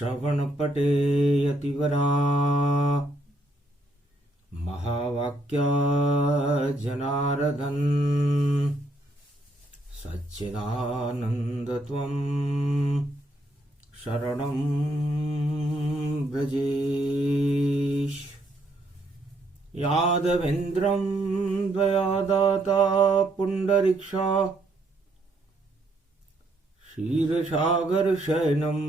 श्रवणपटे यतिवरा महावाक्या जनार्दन सच्चिदानन्दत्वं शरणं व्रजेश। यादवेन्द्रं दयादाता पुण्डरीक्षा क्षीरसागरशयनं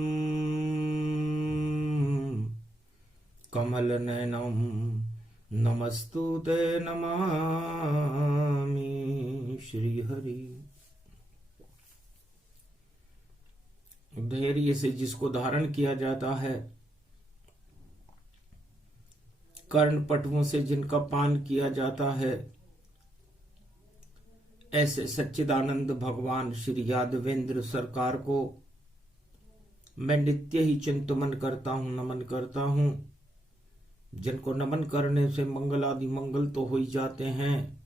कमलनयनं नमस्तुते नमामि श्रीहरि। धैर्य से जिसको धारण किया जाता है, कर्ण पटुओं से जिनका पान किया जाता है, ऐसे सच्चिदानंद भगवान श्री यादवेंद्र सरकार को मैं नित्य ही चिंतन करता हूं, नमन करता हूं। जिनको नमन करने से मंगल आदि मंगल तो हो ही जाते हैं,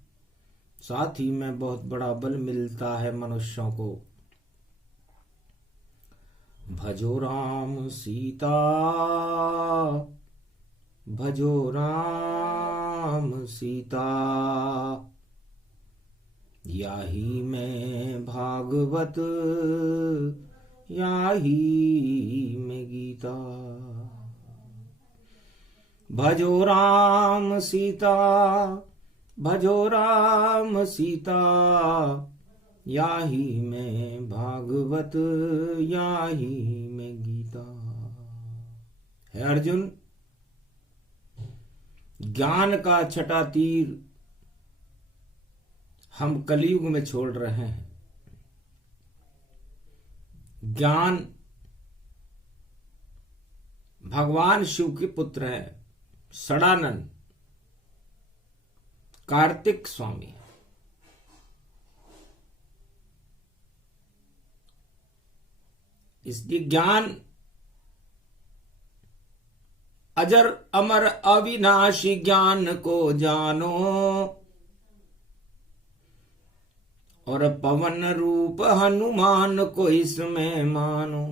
साथ ही में बहुत बड़ा बल मिलता है मनुष्यों को। भजो राम सीता, भजो राम सीता, याही में भागवत, याही में गीता। भजो राम सीता, भजो राम सीता, याही में भागवत, याही में गीता। है अर्जुन, ज्ञान का छठा तीर हम कलयुग में छोड़ रहे हैं। ज्ञान भगवान शिव के पुत्र है, षडानन कार्तिक स्वामी। इसलिए ज्ञान अजर अमर अविनाशी ज्ञान को जानो, और पवन रूप हनुमान को इसमें मानो।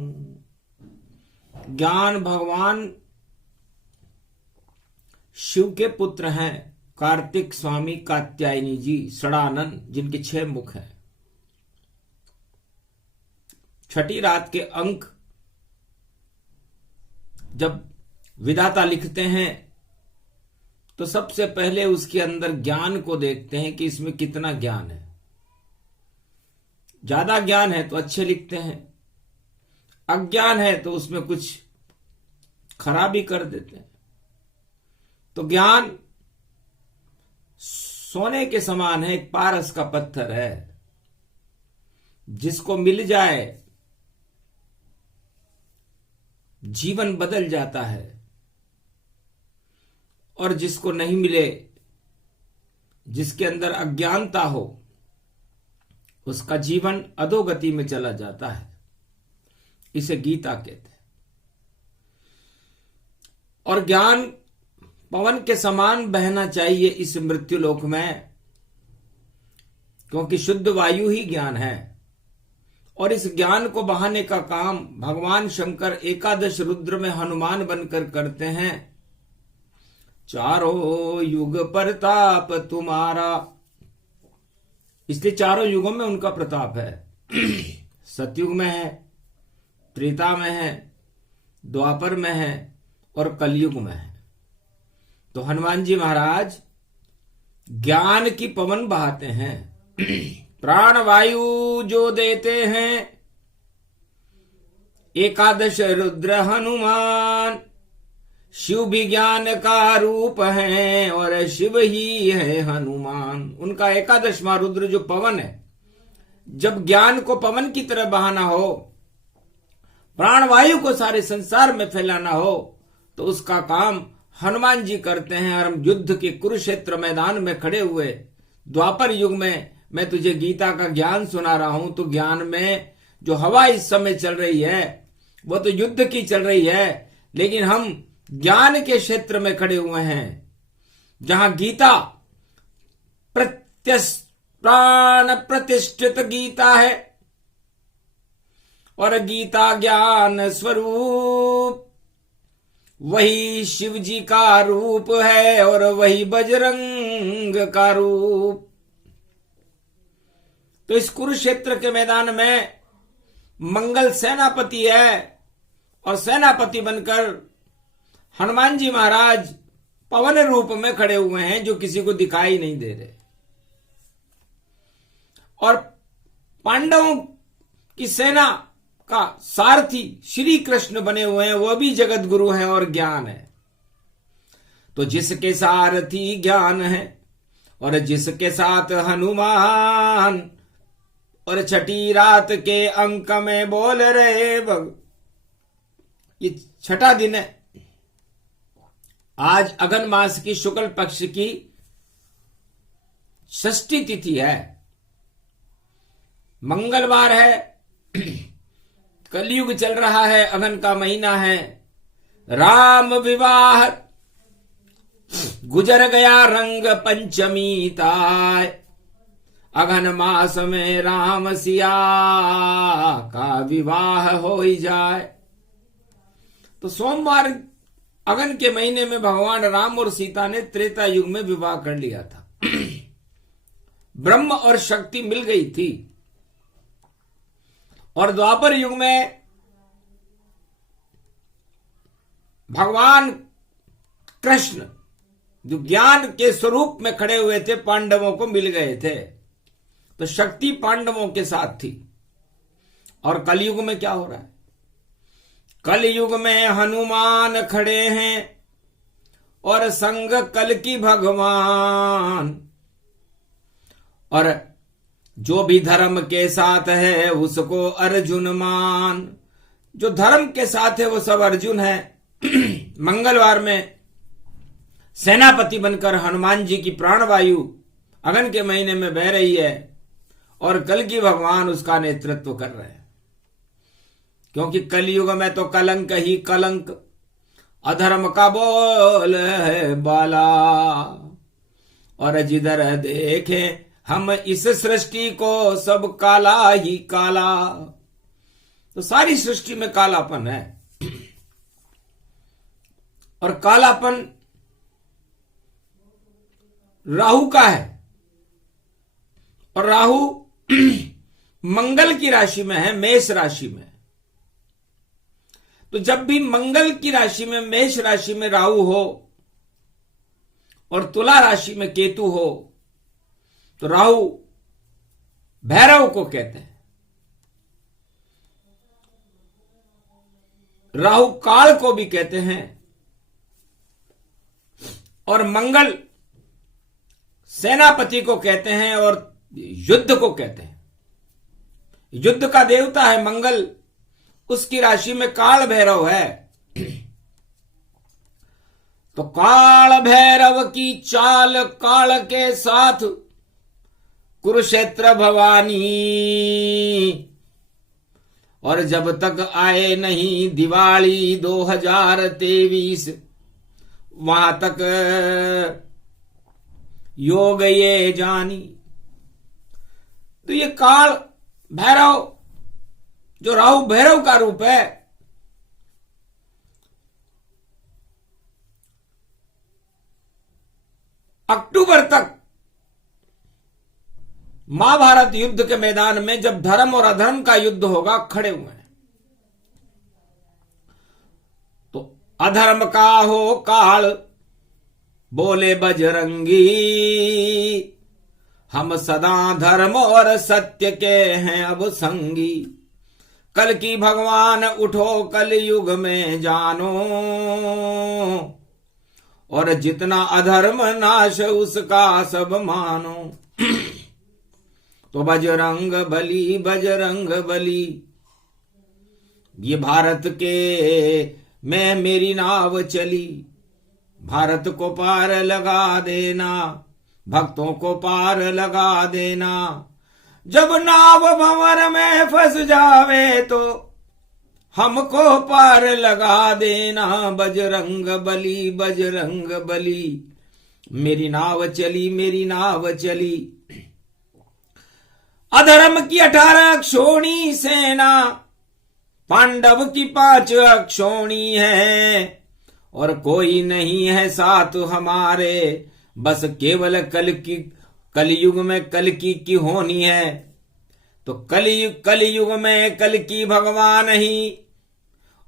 ज्ञान भगवान शिव के पुत्र हैं, कार्तिक स्वामी कात्यायनी जी षडानन, जिनके 6 मुख हैं। छठी रात के अंक जब विधाता लिखते हैं तो सबसे पहले उसके अंदर ज्ञान को देखते हैं कि इसमें कितना ज्ञान है। ज्यादा ज्ञान है तो अच्छे लिखते हैं, अज्ञान है तो उसमें कुछ खराबी कर देते हैं। तो ज्ञान सोने के समान है, एक पारस का पत्थर है, जिसको मिल जाए जीवन बदल जाता है, और जिसको नहीं मिले, जिसके अंदर अज्ञानता हो, उसका जीवन अधोगति में चला जाता है। इसे गीता कहते हैं। और ज्ञान पवन के समान बहना चाहिए इस मृत्युलोक में, क्योंकि शुद्ध वायु ही ज्ञान है। और इस ज्ञान को बहाने का काम भगवान शंकर एकादश रुद्र में हनुमान बनकर करते हैं। चारों युग प्रताप तुम्हारा, इसलिए चारों युगों में उनका प्रताप है। सतयुग में है, त्रेता में है, द्वापर में है और कलयुग में है। तो हनुमान जी महाराज ज्ञान की पवन बहाते हैं। प्राण वायु जो देते हैं एकादश रुद्र हनुमान, शिव भी ज्ञान का रूप है और शिव ही है हनुमान। उनका एकादशवां रुद्र जो पवन है, जब ज्ञान को पवन की तरह बहाना हो, प्राणवायु को सारे संसार में फैलाना हो, तो उसका काम हनुमान जी करते हैं। और हम युद्ध के कुरुक्षेत्र मैदान में खड़े हुए द्वापर युग में मैं तुझे गीता का ज्ञान सुना रहा हूं, तो ज्ञान में जो हवा इस समय चल रही है वो तो युद्ध की चल रही है, लेकिन हम ज्ञान के क्षेत्र में खड़े हुए हैं, जहां गीता प्राण प्रतिष्ठित गीता है। और गीता ज्ञान स्वरूप। वही शिव जी का रूप है और वही बजरंग का रूप। तो इस कुरुक्षेत्र के मैदान में मंगल सेनापति है और सेनापति बनकर हनुमान जी महाराज पवन रूप में खड़े हुए हैं, जो किसी को दिखाई नहीं दे रहे। और पांडवों की सेना का सारथी श्री कृष्ण बने हुए हैं, वह भी जगत गुरु है और ज्ञान है। तो जिसके सारथी ज्ञान है और जिसके साथ हनुमान, और छठी रात के अंक में बोल रहे ये छठा दिन है। आज अगन मास की शुक्ल पक्ष की षष्ठी तिथि है, मंगलवार है, कलयुग चल रहा है, अगन का महीना है। राम विवाह गुजर गया रंग पंचमी ताय, अगन मास में राम सिया का विवाह हो ही जाए। तो सोमवार अगन के महीने में भगवान राम और सीता ने त्रेता युग में विवाह कर लिया था। ब्रह्म और शक्ति मिल गई थी। और द्वापर युग में भगवान कृष्ण जो ज्ञान के स्वरूप में खड़े हुए थे, पांडवों को मिल गए थे। तो शक्ति पांडवों के साथ थी। और कलयुग में क्या हो रहा है? कलयुग में हनुमान खड़े हैं और संग कल की भगवान। और जो भी धर्म के साथ है उसको अर्जुन मान। जो धर्म के साथ है वो सब अर्जुन है। मंगलवार में सेनापति बनकर हनुमान जी की प्राणवायु अगन के महीने में बह रही है और कल की भगवान उसका नेतृत्व कर रहे हैं। क्योंकि कलयुग में तो कलंक ही कलंक, अधर्म का बोल है बाला। और जिधर देखें हम इस सृष्टि को सब काला ही काला। तो सारी सृष्टि में कालापन है। और कालापन राहु का है। और राहु मंगल की राशि में है, मेष राशि में। तो जब भी मंगल की राशि में, मेष राशि में राहु हो और तुला राशि में केतु हो, तो राहु भैरव को कहते हैं। राहु काल को भी कहते हैं। और मंगल सेनापति को कहते हैं और युद्ध को कहते हैं। युद्ध का देवता है मंगल, उसकी राशि में काल भैरव है। तो काल भैरव की चाल काल के साथ कुरुक्षेत्र भवानी। और जब तक आए नहीं दिवाली 2023, वहां तक योग ये जानी। तो ये काल भैरव जो राहु भैरव का रूप है, अक्टूबर तक महाभारत युद्ध के मैदान में जब धर्म और अधर्म का युद्ध होगा, खड़े हुए हैं। तो अधर्म का हो काल बोले बजरंगी, हम सदा धर्म और सत्य के हैं अब संगी। कल की भगवान उठो कल युग में जानो, और जितना अधर्म नाश उसका सब मानो। तो बजरंग बली बजरंग बली, ये भारत के में मेरी नाव चली। भारत को पार लगा देना, भक्तों को पार लगा देना। जब नाव भंवर में फंस जावे तो हमको पार लगा देना। बजरंग बली मेरी नाव चली, मेरी नाव चली। अधर्म की 18 क्षोणी सेना पांडव की 5 अक्षोणी है, और कोई नहीं है साथ हमारे, बस केवल कलयुग में कल की होनी है। तो कलयुग में कल की भगवान ही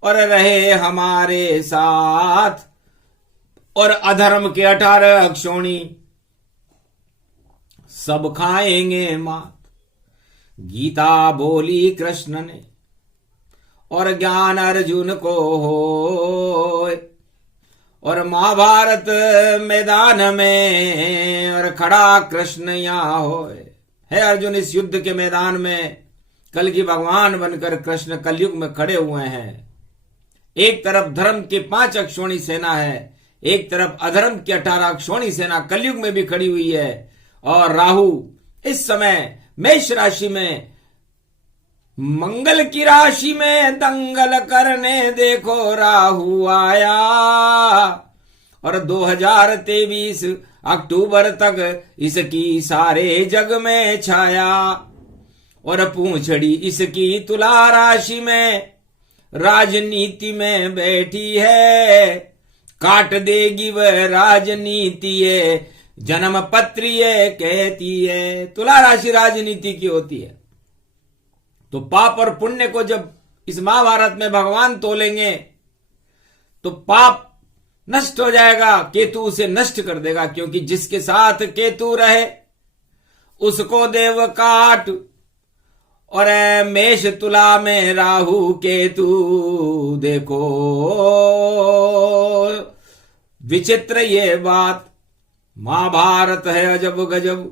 और रहे हमारे साथ, और अधर्म के 18 अक्षोणी सब खाएंगे मात। गीता बोली कृष्ण ने और ज्ञान अर्जुन को हो, और महाभारत मैदान में और खड़ा कृष्ण यहाँ होए। है अर्जुन, इस युद्ध के मैदान में कल की भगवान बनकर कृष्ण कलयुग में खड़े हुए हैं। एक तरफ धर्म के 5 अक्षोणी सेना है, एक तरफ अधर्म की 18 अक्षोणी सेना कलयुग में भी खड़ी हुई है। और राहु इस समय मेष राशि में मंगल की राशि में दंगल करने देखो राहु आया, और 2023 अक्टूबर तक इसकी सारे जग में छाया। और पूंछड़ी इसकी तुला राशि में राजनीति में बैठी है, काट देगी वह राजनीति ये, जन्म पत्री ये कहती है। तुला राशि राजनीति की होती है। तो पाप और पुण्य को जब इस महाभारत में भगवान तोलेंगे तो पाप नष्ट हो जाएगा, केतु उसे नष्ट कर देगा, क्योंकि जिसके साथ केतु रहे उसको देव काट। और मेष तुला में राहु केतु, देखो विचित्र ये बात, महाभारत है अजब गजब।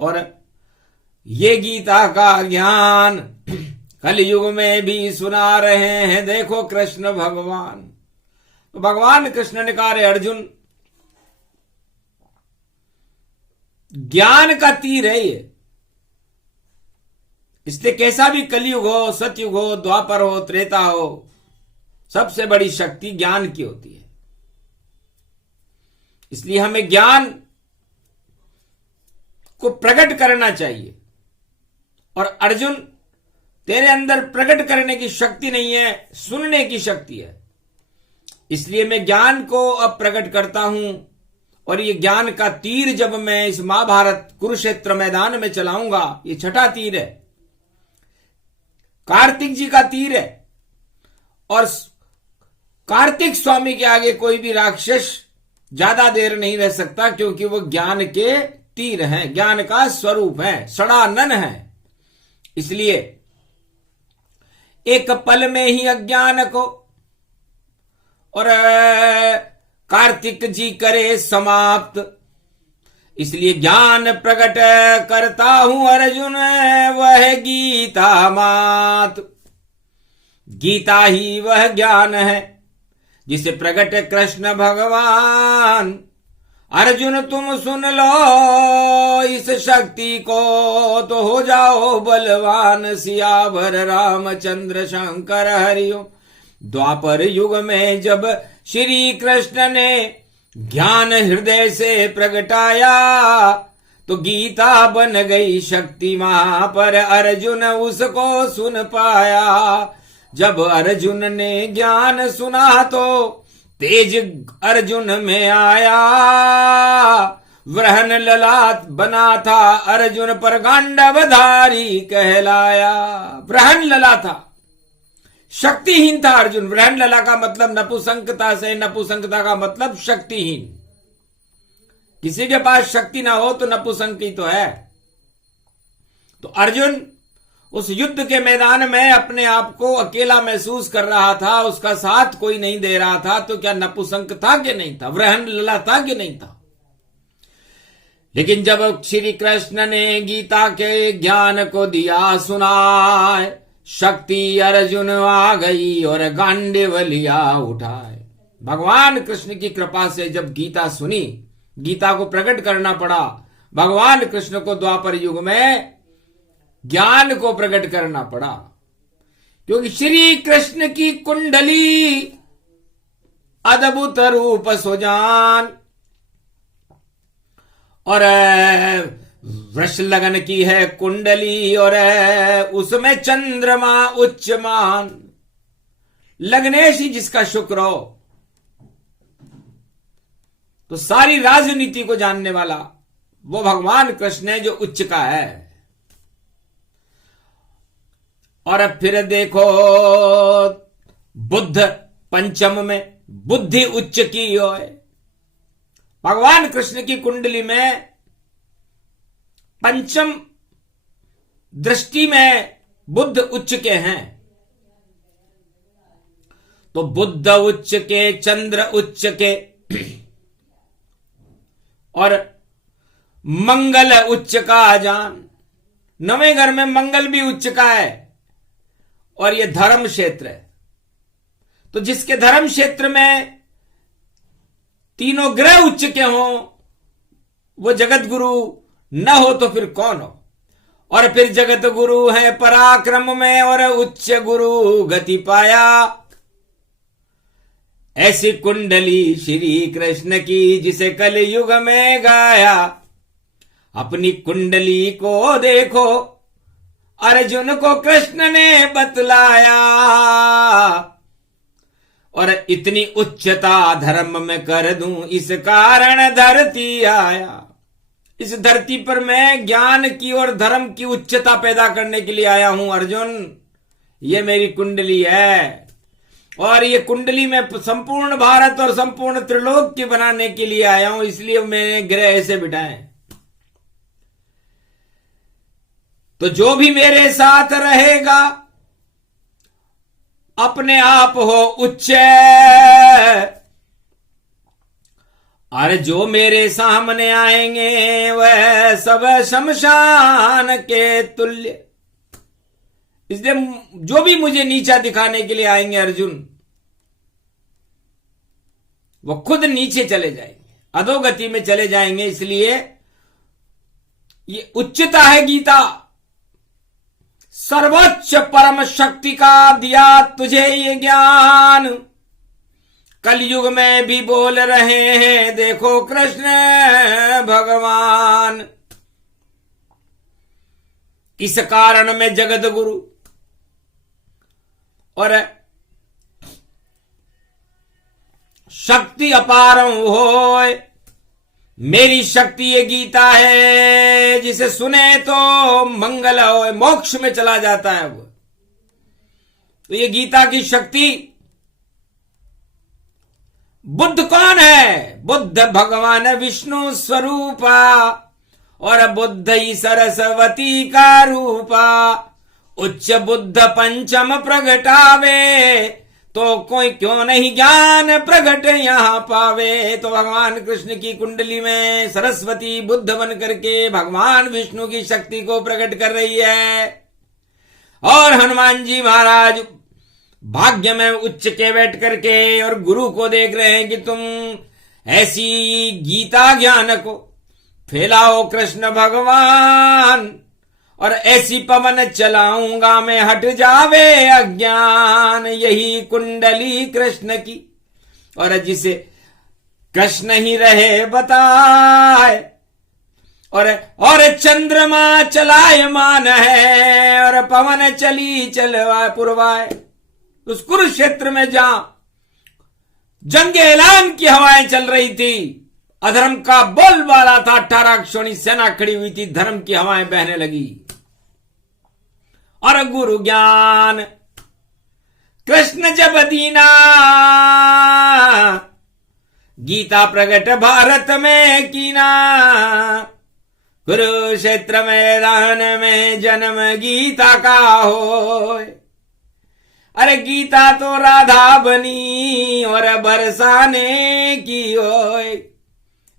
और ये गीता का ज्ञान कलयुग में भी सुना रहे हैं, देखो कृष्ण भगवान। तो भगवान कृष्ण ने कहा, रे अर्जुन, ज्ञान का तीर है ये, इसलिए कैसा भी कलयुग हो, सतयुग हो, द्वापर हो, त्रेता हो, सबसे बड़ी शक्ति ज्ञान की होती है। इसलिए हमें ज्ञान को प्रकट करना चाहिए। और अर्जुन, तेरे अंदर प्रकट करने की शक्ति नहीं है, सुनने की शक्ति है। इसलिए मैं ज्ञान को अब प्रकट करता हूं, और ये ज्ञान का तीर जब मैं इस महाभारत कुरुक्षेत्र मैदान में चलाऊंगा, ये 6ठा तीर है, कार्तिक जी का तीर है। और कार्तिक स्वामी के आगे कोई भी राक्षस ज्यादा देर नहीं रह सकता, क्योंकि वो ज्ञान के तीर हैं, ज्ञान का स्वरूप है, सड़ानन है। इसलिए एक पल में ही अज्ञान को और कार्तिक जी करे समाप्त। इसलिए ज्ञान प्रकट करता हूं अर्जुन, वह गीता मात। गीता ही वह ज्ञान है जिसे प्रकट कृष्ण भगवान। अर्जुन तुम सुन लो इस शक्ति को, तो हो जाओ बलवान। सियावर रामचंद्र शंकर हरिओम। द्वापर युग में जब श्री कृष्ण ने ज्ञान हृदय से प्रगटाया, तो गीता बन गई शक्ति मां, पर अर्जुन उसको सुन पाया। जब अर्जुन ने ज्ञान सुना तो तेज अर्जुन में आया। वृहन ललाट बना था अर्जुन, पर गांडवधारी कहलाया। वृहन लला था, शक्तिहीन था अर्जुन। वृहन लला का मतलब नपुंसकता से, नपुंसकता का मतलब शक्तिहीन। किसी के पास शक्ति ना हो तो नपुंसक ही तो है। तो अर्जुन उस युद्ध के मैदान में अपने आप को अकेला महसूस कर रहा था, उसका साथ कोई नहीं दे रहा था। तो क्या नपुंसक था कि नहीं था? वृहन लला था कि नहीं था? लेकिन जब श्री कृष्ण ने गीता के ज्ञान को दिया सुनाए, शक्ति अर्जुन आ गई और गांडीव लिया उठाए। भगवान कृष्ण की कृपा से जब गीता सुनी, गीता को प्रकट करना पड़ा। भगवान कृष्ण को द्वापर युग में ज्ञान को प्रकट करना पड़ा, क्योंकि श्री कृष्ण की कुंडली अद्भुत रूप सुजान और वृष लगन की है कुंडली, और उसमें चंद्रमा उच्चमान। लग्नेश ही जिसका शुक्र हो, तो सारी राजनीति को जानने वाला वो भगवान कृष्ण है जो उच्च का है। और अब फिर देखो बुद्ध पंचम में बुद्धि उच्च की होए। भगवान कृष्ण की कुंडली में पंचम दृष्टि में बुद्ध उच्च के हैं। तो बुद्ध उच्च के, चंद्र उच्च के और मंगल उच्च का जान। नवें घर में मंगल भी उच्च का है और यह धर्म क्षेत्र है। तो जिसके धर्म क्षेत्र में तीनों ग्रह उच्च के हों वो जगत गुरु न हो तो फिर कौन हो। और फिर जगत गुरु है पराक्रम में और उच्च गुरु गति पाया। ऐसी कुंडली श्री कृष्ण की जिसे कल युग में गाया। अपनी कुंडली को देखो अर्जुन को कृष्ण ने बतलाया। और इतनी उच्चता धर्म में कर दूं इस कारण धरती आया। इस धरती पर मैं ज्ञान की और धर्म की उच्चता पैदा करने के लिए आया हूं अर्जुन। ये मेरी कुंडली है और ये कुंडली में संपूर्ण भारत और संपूर्ण त्रिलोक की बनाने के लिए आया हूं। इसलिए मैंने ग्रह ऐसे बिठाए। तो जो भी मेरे साथ रहेगा अपने आप हो उच्च। और जो मेरे सामने आएंगे वह सब शमशान के तुल्य। इसलिए जो भी मुझे नीचा दिखाने के लिए आएंगे अर्जुन, वो खुद नीचे चले जाएंगे, अधोगति में चले जाएंगे। इसलिए ये उच्चता है गीता। सर्वोच्च परम शक्ति का दिया तुझे ये ज्ञान। कलयुग में भी बोल रहे हैं देखो कृष्ण भगवान। इस कारण में जगत गुरु और शक्ति अपार होए। मेरी शक्ति ये गीता है जिसे सुने तो मंगल हो, मोक्ष में चला जाता है वो। तो ये गीता की शक्ति। बुद्ध कौन है? बुद्ध भगवान विष्णु स्वरूपा और बुद्ध ही सरस्वती का रूपा। उच्च बुद्ध पंचम प्रगटावे तो कोई क्यों नहीं ज्ञान प्रगट यहां पावे। तो भगवान कृष्ण की कुंडली में सरस्वती बुद्ध बन करके भगवान विष्णु की शक्ति को प्रकट कर रही है। और हनुमान जी महाराज भाग्य में उच्च के बैठ करके और गुरु को देख रहे हैं कि तुम ऐसी गीता ज्ञान को फैलाओ कृष्ण भगवान। और ऐसी पवन चलाऊंगा मैं हट जावे अज्ञान। यही कुंडली कृष्ण की। और जिसे कृष्ण ही रहे बताए। और चंद्रमा चलायमान है और पवन चली चलवा पुरवाए। उस कुरुक्षेत्र में जहां जंग ऐलान की हवाएं चल रही थी, अधर्म का बोलबाला था, 18 अक्षौणी सेना खड़ी हुई थी, धर्म की हवाएं बहने लगी। और गुरु ज्ञान कृष्ण जब दीना गीता प्रकट भारत में कीना। कुरुक्षेत्र मैदान में जन्म गीता का हो। अरे गीता तो राधा बनी और बरसाने की होए।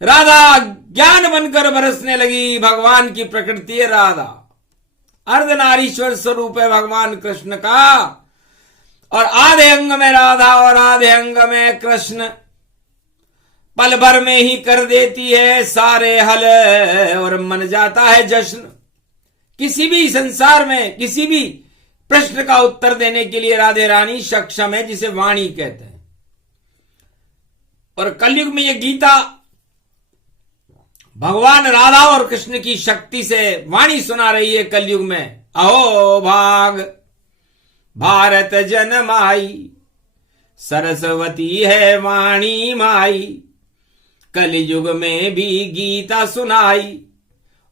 राधा ज्ञान बनकर बरसने लगी। भगवान की प्रकृति है राधा। अर्धनारीश्वर स्वरूप है भगवान कृष्ण का। और आधे अंग में राधा और आधे अंग में कृष्ण। पल भर में ही कर देती है सारे हल और मन जाता है जश्न। किसी भी संसार में किसी भी प्रश्न का उत्तर देने के लिए राधे रानी सक्षम है, जिसे वाणी कहते हैं। और कलयुग में यह गीता भगवान राधा और कृष्ण की शक्ति से वाणी सुना रही है कलयुग में। अहो भाग भारत जनमाई सरस्वती है वाणी माई, कलयुग में भी गीता सुनाई।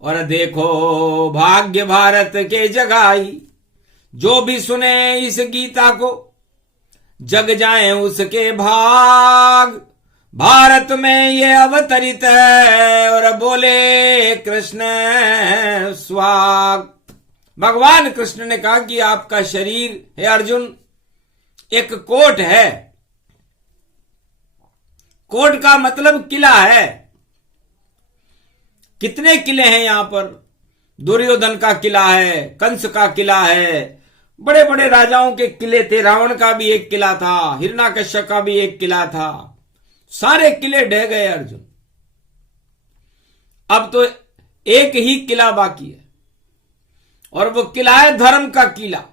और देखो भाग्य भारत के जगाई, जो भी सुने इस गीता को जग जाए उसके भाग। भारत में ये अवतरित है और बोले कृष्ण स्वाग। भगवान कृष्ण ने कहा कि आपका शरीर है अर्जुन एक कोट है। कोट का मतलब किला है। कितने किले हैं यहां पर? दुर्योधन का किला है, कंस का किला है, बड़े बड़े राजाओं के किले थे। रावण का भी एक किला था, हिरण्यकश्यप का भी एक किला था। सारे किले ढह गए अर्जुन। अब तो एक ही किला बाकी है और वो किला है धर्म का किला।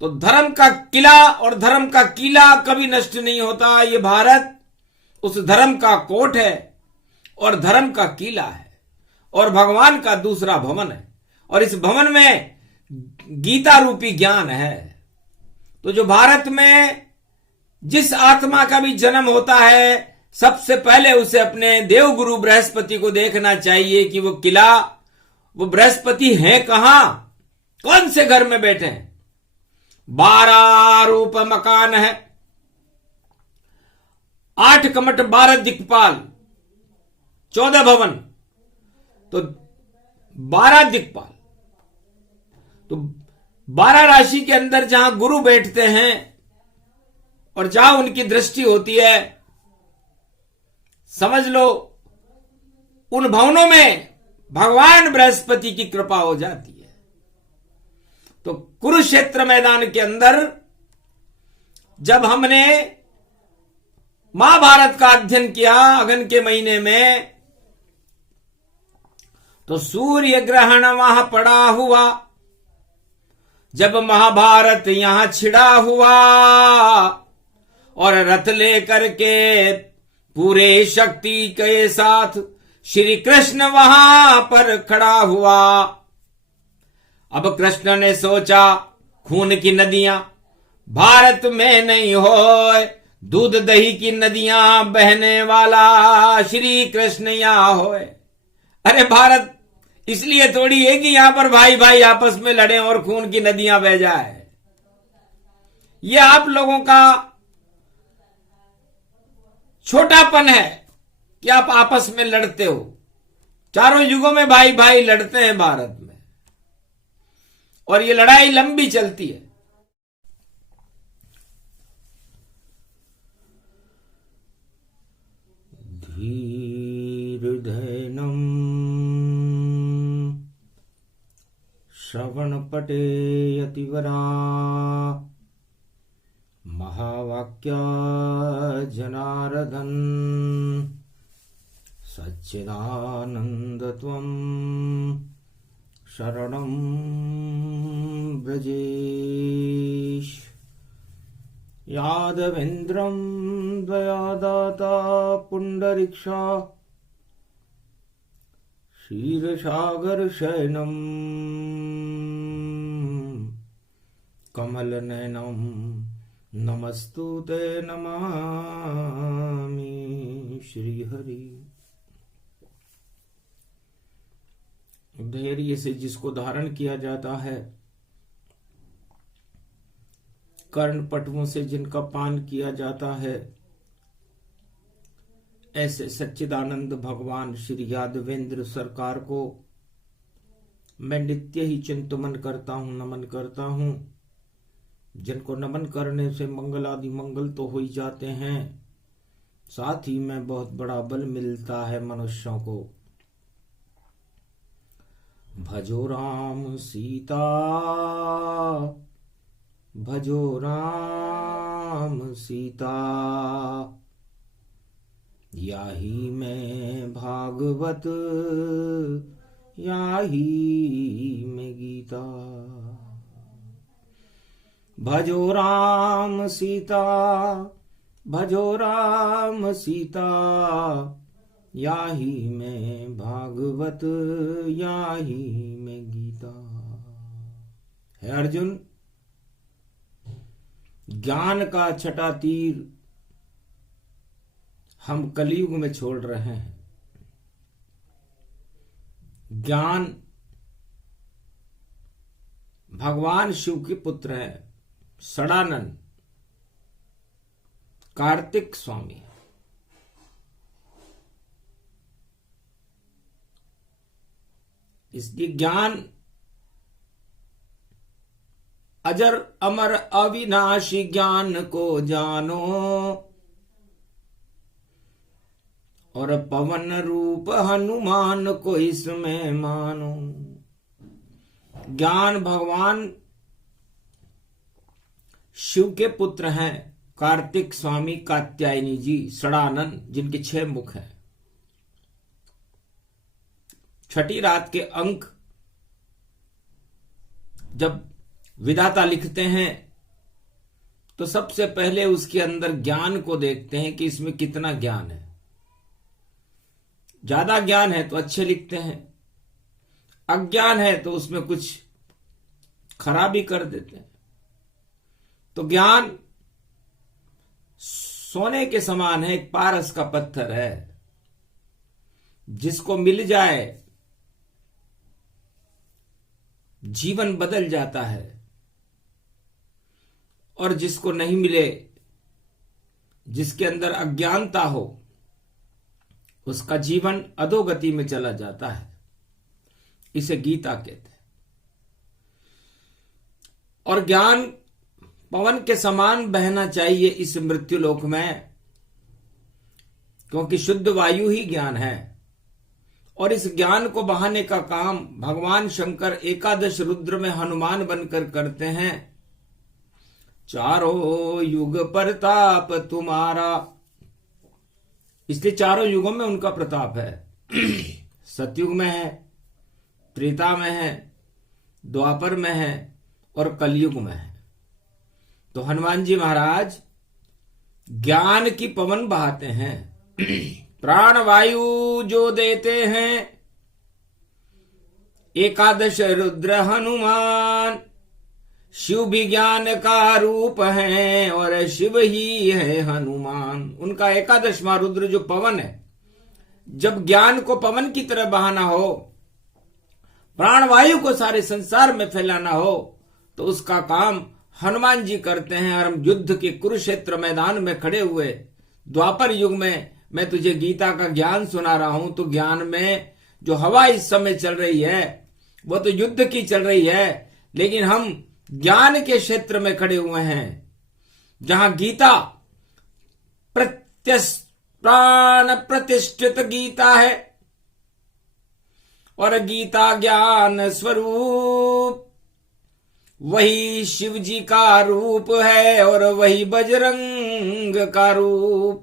तो धर्म का किला और धर्म का किला कभी नष्ट नहीं होता। ये भारत उस धर्म का कोट है और धर्म का किला है और भगवान का दूसरा भवन है और इस भवन में गीता रूपी ज्ञान है। तो जो भारत में जिस आत्मा का भी जन्म होता है सबसे पहले उसे अपने देवगुरु बृहस्पति को देखना चाहिए कि वो किला, वो बृहस्पति है कहां, कौन से घर में बैठे हैं। 12 रूप मकान है, 8 कमट 12 दिक्पाल, 14 भवन, तो 12 दिक्पाल। तो 12 राशि के अंदर जहां गुरु बैठते हैं और जहां उनकी दृष्टि होती है, समझ लो उन भवनों में भगवान बृहस्पति की कृपा हो जाती है। तो कुरुक्षेत्र मैदान के अंदर जब हमने महाभारत का अध्ययन किया अगन के महीने में, तो सूर्य ग्रहण वहां पड़ा हुआ। जब महाभारत यहां छिड़ा हुआ और रथ लेकर के पूरे शक्ति के साथ श्री कृष्ण वहां पर खड़ा हुआ। अब कृष्ण ने सोचा खून की नदियां भारत में नहीं हो, दूध दही की नदियां बहने वाला श्री कृष्ण यहां होए। अरे भारत इसलिए थोड़ी है कि यहां पर भाई भाई आपस में लड़े और खून की नदियां बह जाए। ये आप लोगों का छोटापन है कि आप आपस में लड़ते हो। चारों युगों में भाई भाई लड़ते हैं भारत में और ये लड़ाई लंबी चलती है। धीर्धैनम् श्रवणपटे यतिवरा महावाक्या जनार्दन सच्चिदानन्दत्वं शरणं व्रजेश। यादवेन्द्रं दयादाता पुण्डरीक्षा क्षीरसागरशयनं कमलनयनं नमस्तुते नमामि श्रीहरि। धैर्य से जिसको धारण किया जाता है, कर्ण पटुओं से जिनका पान किया जाता है, ऐसे सच्चिदानंद भगवान श्री यादवेंद्र सरकार को मैं नित्य ही चिंतन करता हूं, नमन करता हूं। जिनको नमन करने से मंगल आदि मंगल तो हो ही जाते हैं, साथ ही में बहुत बड़ा बल मिलता है मनुष्यों को। भजो राम सीता, भजो राम सीता, याही में भागवत, याही में गीता। भजो राम सीता, भजो राम सीता, याही में भागवत, याही में गीता। है अर्जुन, ज्ञान का छठा तीर हम कलयुग में छोड़ रहे हैं। ज्ञान भगवान शिव के पुत्र है, षडानन कार्तिक स्वामी। इसलिए ज्ञान अजर अमर अविनाशी ज्ञान को जानो, और पवन रूप हनुमान को इसमें मानो। ज्ञान भगवान शिव के पुत्र हैं, कार्तिक स्वामी कात्यायनी जी षडानन, जिनके 6 मुख हैं। छठी रात के अंक जब विधाता लिखते हैं तो सबसे पहले उसके अंदर ज्ञान को देखते हैं कि इसमें कितना ज्ञान है। ज्यादा ज्ञान है तो अच्छे लिखते हैं, अज्ञान है तो उसमें कुछ खराबी कर देते हैं। तो ज्ञान सोने के समान है, एक पारस का पत्थर है, जिसको मिल जाए जीवन बदल जाता है, और जिसको नहीं मिले, जिसके अंदर अज्ञानता हो, उसका जीवन अधोगति में चला जाता है। इसे गीता कहते हैं। और ज्ञान पवन के समान बहना चाहिए इस मृत्युलोक में, क्योंकि शुद्ध वायु ही ज्ञान है। और इस ज्ञान को बहाने का काम भगवान शंकर एकादश रुद्र में हनुमान बनकर करते हैं। चारों युग प्रताप तुम्हारा, इसलिए चारों युगों में उनका प्रताप है। सतयुग में है, त्रेता में है, द्वापर में है और कलयुग में है। तो हनुमान जी महाराज ज्ञान की पवन बहाते हैं। प्राण वायु जो देते हैं एकादश रुद्र हनुमान, शिव भी ज्ञान का रूप है और शिव ही है हनुमान। उनका एकादशवां रुद्र जो पवन है, जब ज्ञान को पवन की तरह बहाना हो, प्राणवायु को सारे संसार में फैलाना हो, तो उसका काम हनुमान जी करते हैं। और हम युद्ध के कुरुक्षेत्र मैदान में खड़े हुए द्वापर युग में मैं तुझे गीता का ज्ञान सुना रहा हूं, तो ज्ञान में जो हवा इस समय चल रही है वो तो युद्ध की चल रही है, लेकिन हम ज्ञान के क्षेत्र में खड़े हुए हैं, जहां गीता प्राण प्रतिष्ठित गीता है और गीता ज्ञान स्वरूप, वही शिव जी का रूप है और वही बजरंग का रूप।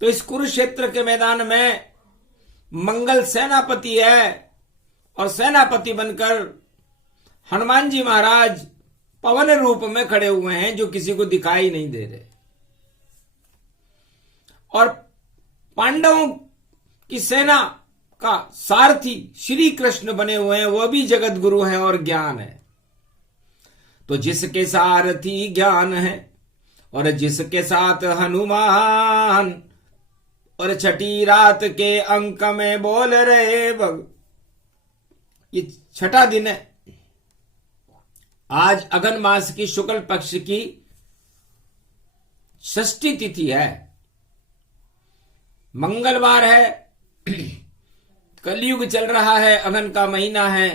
तो इस कुरुक्षेत्र के मैदान में मंगल सेनापति है, और सेनापति बनकर हनुमान जी महाराज पवन रूप में खड़े हुए हैं, जो किसी को दिखाई नहीं दे रहे। और पांडवों की सेना का सारथी श्री कृष्ण बने हुए हैं, वह भी जगत गुरु है और ज्ञान है। तो जिसके सारथी ज्ञान है और जिसके साथ हनुमान, और छठी रात के अंक में बोल रहे ये छठा दिन है। आज अगन मास की शुक्ल पक्ष की षष्ठी तिथि है, मंगलवार है, कलयुग चल रहा है, अगन का महीना है।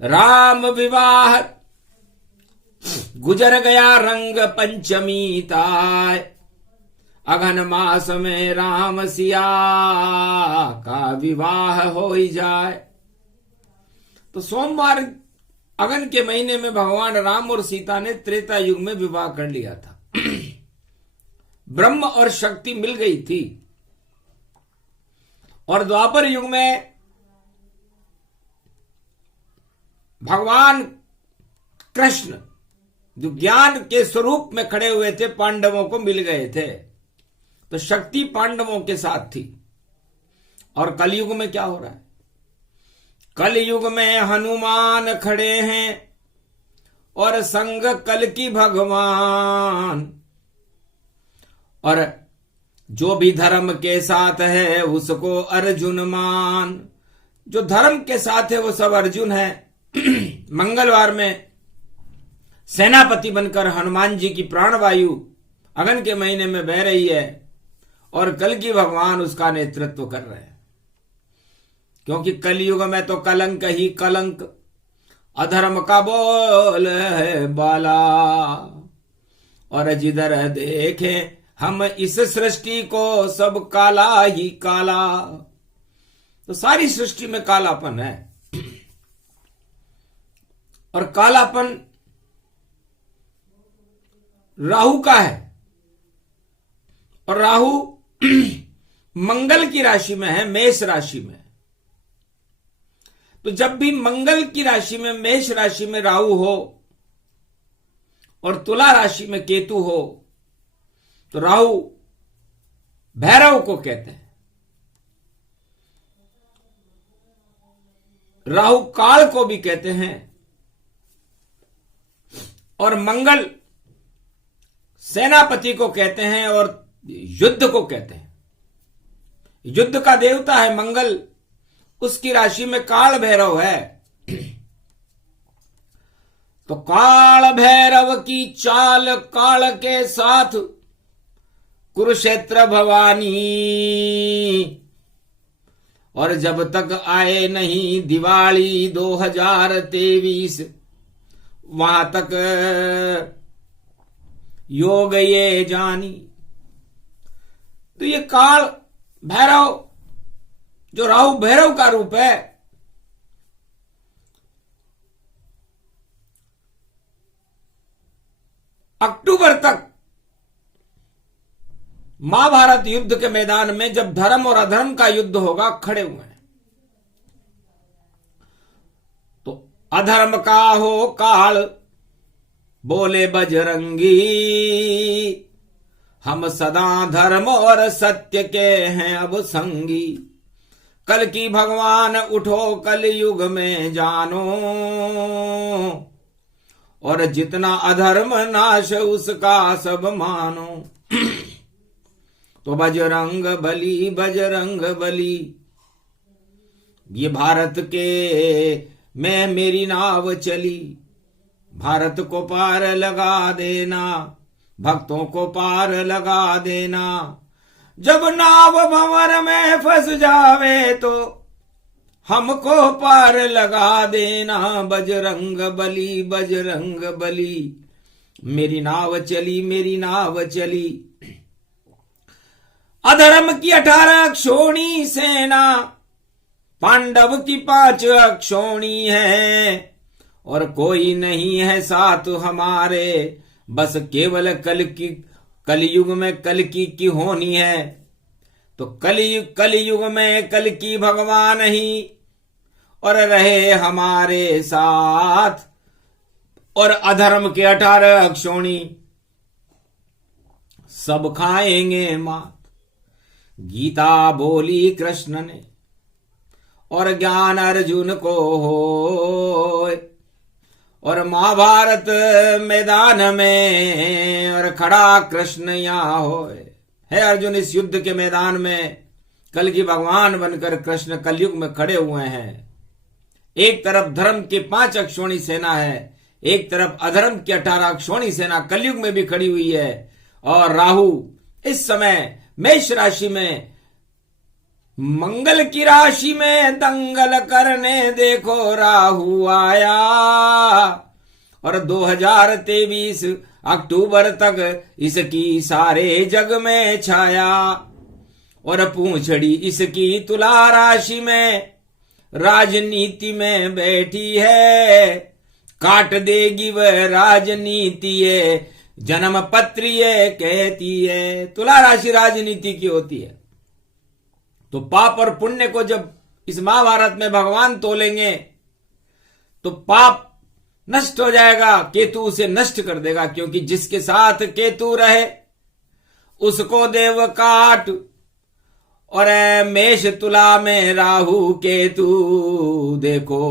राम विवाह गुजर गया रंग पंचमी ताय, अगन मास में राम सिया का विवाह हो ही जाए। तो सोमवार अगन के महीने में भगवान राम और सीता ने त्रेता युग में विवाह कर लिया था। ब्रह्म और शक्ति मिल गई थी। और द्वापर युग में भगवान कृष्ण जो ज्ञान के स्वरूप में खड़े हुए थे, पांडवों को मिल गए थे, तो शक्ति पांडवों के साथ थी। और कलयुग में क्या हो रहा है? कलयुग में हनुमान खड़े हैं और संग कल की भगवान। और जो भी धर्म के साथ है उसको अर्जुन मान। जो धर्म के साथ है वो सब अर्जुन है। मंगलवार में सेनापति बनकर हनुमान जी की प्राणवायु अगन के महीने में बह रही है और कल की भगवान उसका नेतृत्व कर रहे हैं। क्योंकि कलयुग में तो कलंक ही कलंक, अधर्म का बोल है बाला। और जिधर देखें हम इस सृष्टि को सब काला ही काला। तो सारी सृष्टि में कालापन है। और कालापन राहु का है। और राहु मंगल की राशि में है, मेष राशि में। तो जब भी मंगल की राशि में, मेष राशि में राहु हो और तुला राशि में केतु हो, तो राहु भैरव को कहते हैं। राहु काल को भी कहते हैं। और मंगल सेनापति को कहते हैं और युद्ध को कहते हैं। युद्ध का देवता है मंगल, उसकी राशि में काल भैरव है। तो काल भैरव की चाल काल के साथ कुरुक्षेत्र भवानी। और जब तक आए नहीं दिवाली 2023 वहां तक योग ये जानी। तो ये काल भैरव जो राहु भैरव का रूप है, अक्टूबर तक महाभारत युद्ध के मैदान में जब धर्म और अधर्म का युद्ध होगा खड़े हुए हैं। तो अधर्म का हो काल बोले बजरंगी, हम सदा धर्म और सत्य के हैं अब संगी। कल की भगवान उठो कल युग में जानो, और जितना अधर्म नाश उसका सब मानो। तो बजरंग बली बजरंग बली, ये भारत के में मेरी नाव चली। भारत को पार लगा देना, भक्तों को पार लगा देना। जब नाव भंवर में फंस जावे तो हमको पार लगा देना। बजरंग बली बजरंग बली, मेरी नाव चली मेरी नाव चली। अधर्म की 18 अक्षोणी सेना, पांडव की 5 अक्षोणी है। और कोई नहीं है साथ हमारे, बस केवल कलयुग में कल की होनी है। तो कलयुग में कल की भगवान ही और रहे हमारे साथ। और अधर्म के 18 अक्षोणी सब खाएंगे मात। गीता बोली कृष्ण ने और ज्ञान अर्जुन को हो। और महाभारत मैदान में और खड़ा कृष्ण यहाँ हो। है अर्जुन इस युद्ध के मैदान में कल की भगवान बनकर कृष्ण कलयुग में खड़े हुए हैं। एक तरफ धर्म की 5 अक्षोणी सेना है, एक तरफ अधर्म की 18 अक्षोणी सेना कलयुग में भी खड़ी हुई है। और राहु इस समय मेष राशि में मंगल की राशि में दंगल करने देखो राहु आया। और 2023 अक्टूबर तक इसकी सारे जग में छाया। और पूंछड़ी इसकी तुला राशि में राजनीति में बैठी है। काट देगी वह राजनीति ये, जन्म पत्र ये कहती है। तुला राशि राजनीति की होती है। तो पाप और पुण्य को जब इस महाभारत में भगवान तोलेंगे तो पाप नष्ट हो जाएगा, केतु उसे नष्ट कर देगा। क्योंकि जिसके साथ केतु रहे उसको देव काट। और मेष तुला में राहु केतु देखो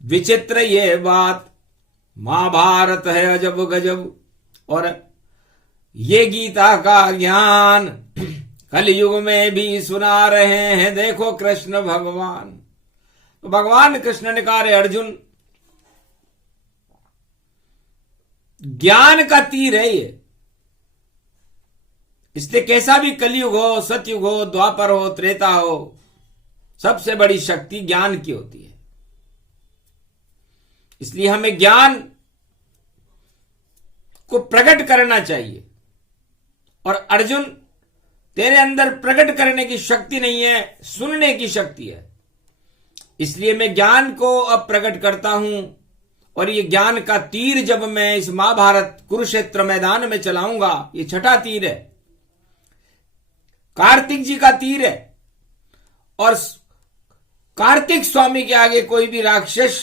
विचित्र ये बात, महाभारत है अजब गजब, और ये गीता का ज्ञान कलयुग में भी सुना रहे हैं, देखो कृष्ण भगवान। तो भगवान कृष्ण ने कहा, रे अर्जुन, ज्ञान का तीर है ये, इसलिए कैसा भी कलयुग हो, सतयुग हो, द्वापर हो, त्रेता हो, सबसे बड़ी शक्ति ज्ञान की होती है। इसलिए हमें ज्ञान को प्रकट करना चाहिए। और अर्जुन, तेरे अंदर प्रकट करने की शक्ति नहीं है, सुनने की शक्ति है। इसलिए मैं ज्ञान को अब प्रकट करता हूं, और ये ज्ञान का तीर जब मैं इस महाभारत कुरुक्षेत्र मैदान में चलाऊंगा, ये छठा तीर है, कार्तिक जी का तीर है। और कार्तिक स्वामी के आगे कोई भी राक्षस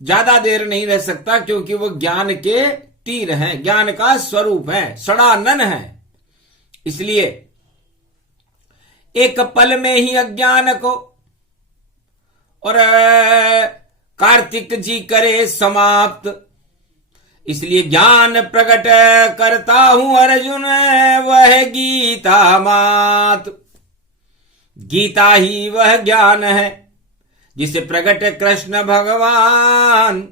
ज्यादा देर नहीं रह सकता, क्योंकि वो ज्ञान के तीर हैं, ज्ञान का स्वरूप है, षडानन है। इसलिए एक पल में ही अज्ञान को और कार्तिक जी करे समाप्त। इसलिए ज्ञान प्रकट करता हूं अर्जुन, वह गीता मात। गीता ही वह ज्ञान है जिसे प्रकट कृष्ण भगवान।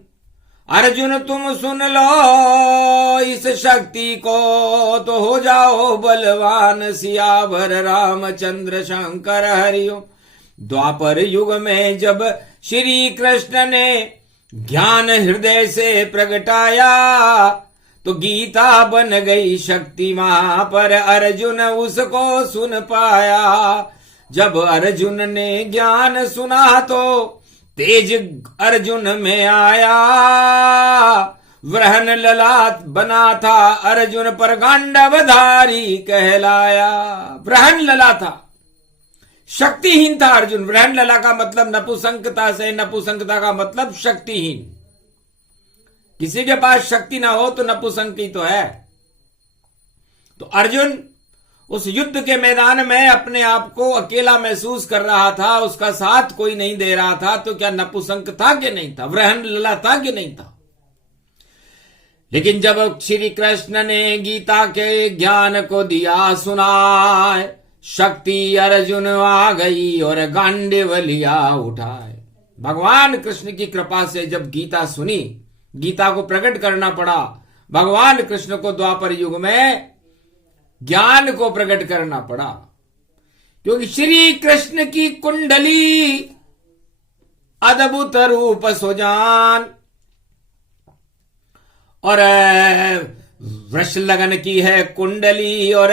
अर्जुन तुम सुन लो इस शक्ति को, तो हो जाओ बलवान, सियावर रामचंद्र शंकर हरिओम। द्वापर युग में जब श्री कृष्ण ने ज्ञान हृदय से प्रगटाया, तो गीता बन गई शक्ति मां, पर अर्जुन उसको सुन पाया। जब अर्जुन ने ज्ञान सुना तो तेज अर्जुन में आया, वृहन ललाट बना था अर्जुन पर गांडवधारी कहलाया। वृहन लला था, शक्तिहीन था अर्जुन। वृहन लला का मतलब नपुंसकता से, नपुंसकता का मतलब शक्तिहीन। किसी के पास शक्ति ना हो तो नपुंसक ही तो है। तो अर्जुन उस युद्ध के मैदान में अपने आप को अकेला महसूस कर रहा था, उसका साथ कोई नहीं दे रहा था। तो क्या नपुंसक था कि नहीं था, वृहन लला था कि नहीं था? लेकिन जब श्री कृष्ण ने गीता के ज्ञान को दिया सुनाए, शक्ति अर्जुन आ गई और गांडीव लिया उठाए। भगवान कृष्ण की कृपा से जब गीता सुनी, गीता को प्रकट करना पड़ा। भगवान कृष्ण को द्वापर युग में ज्ञान को प्रकट करना पड़ा, क्योंकि श्री कृष्ण की कुंडली अद्भुत रूप सुजान और वृष लगन की है कुंडली, और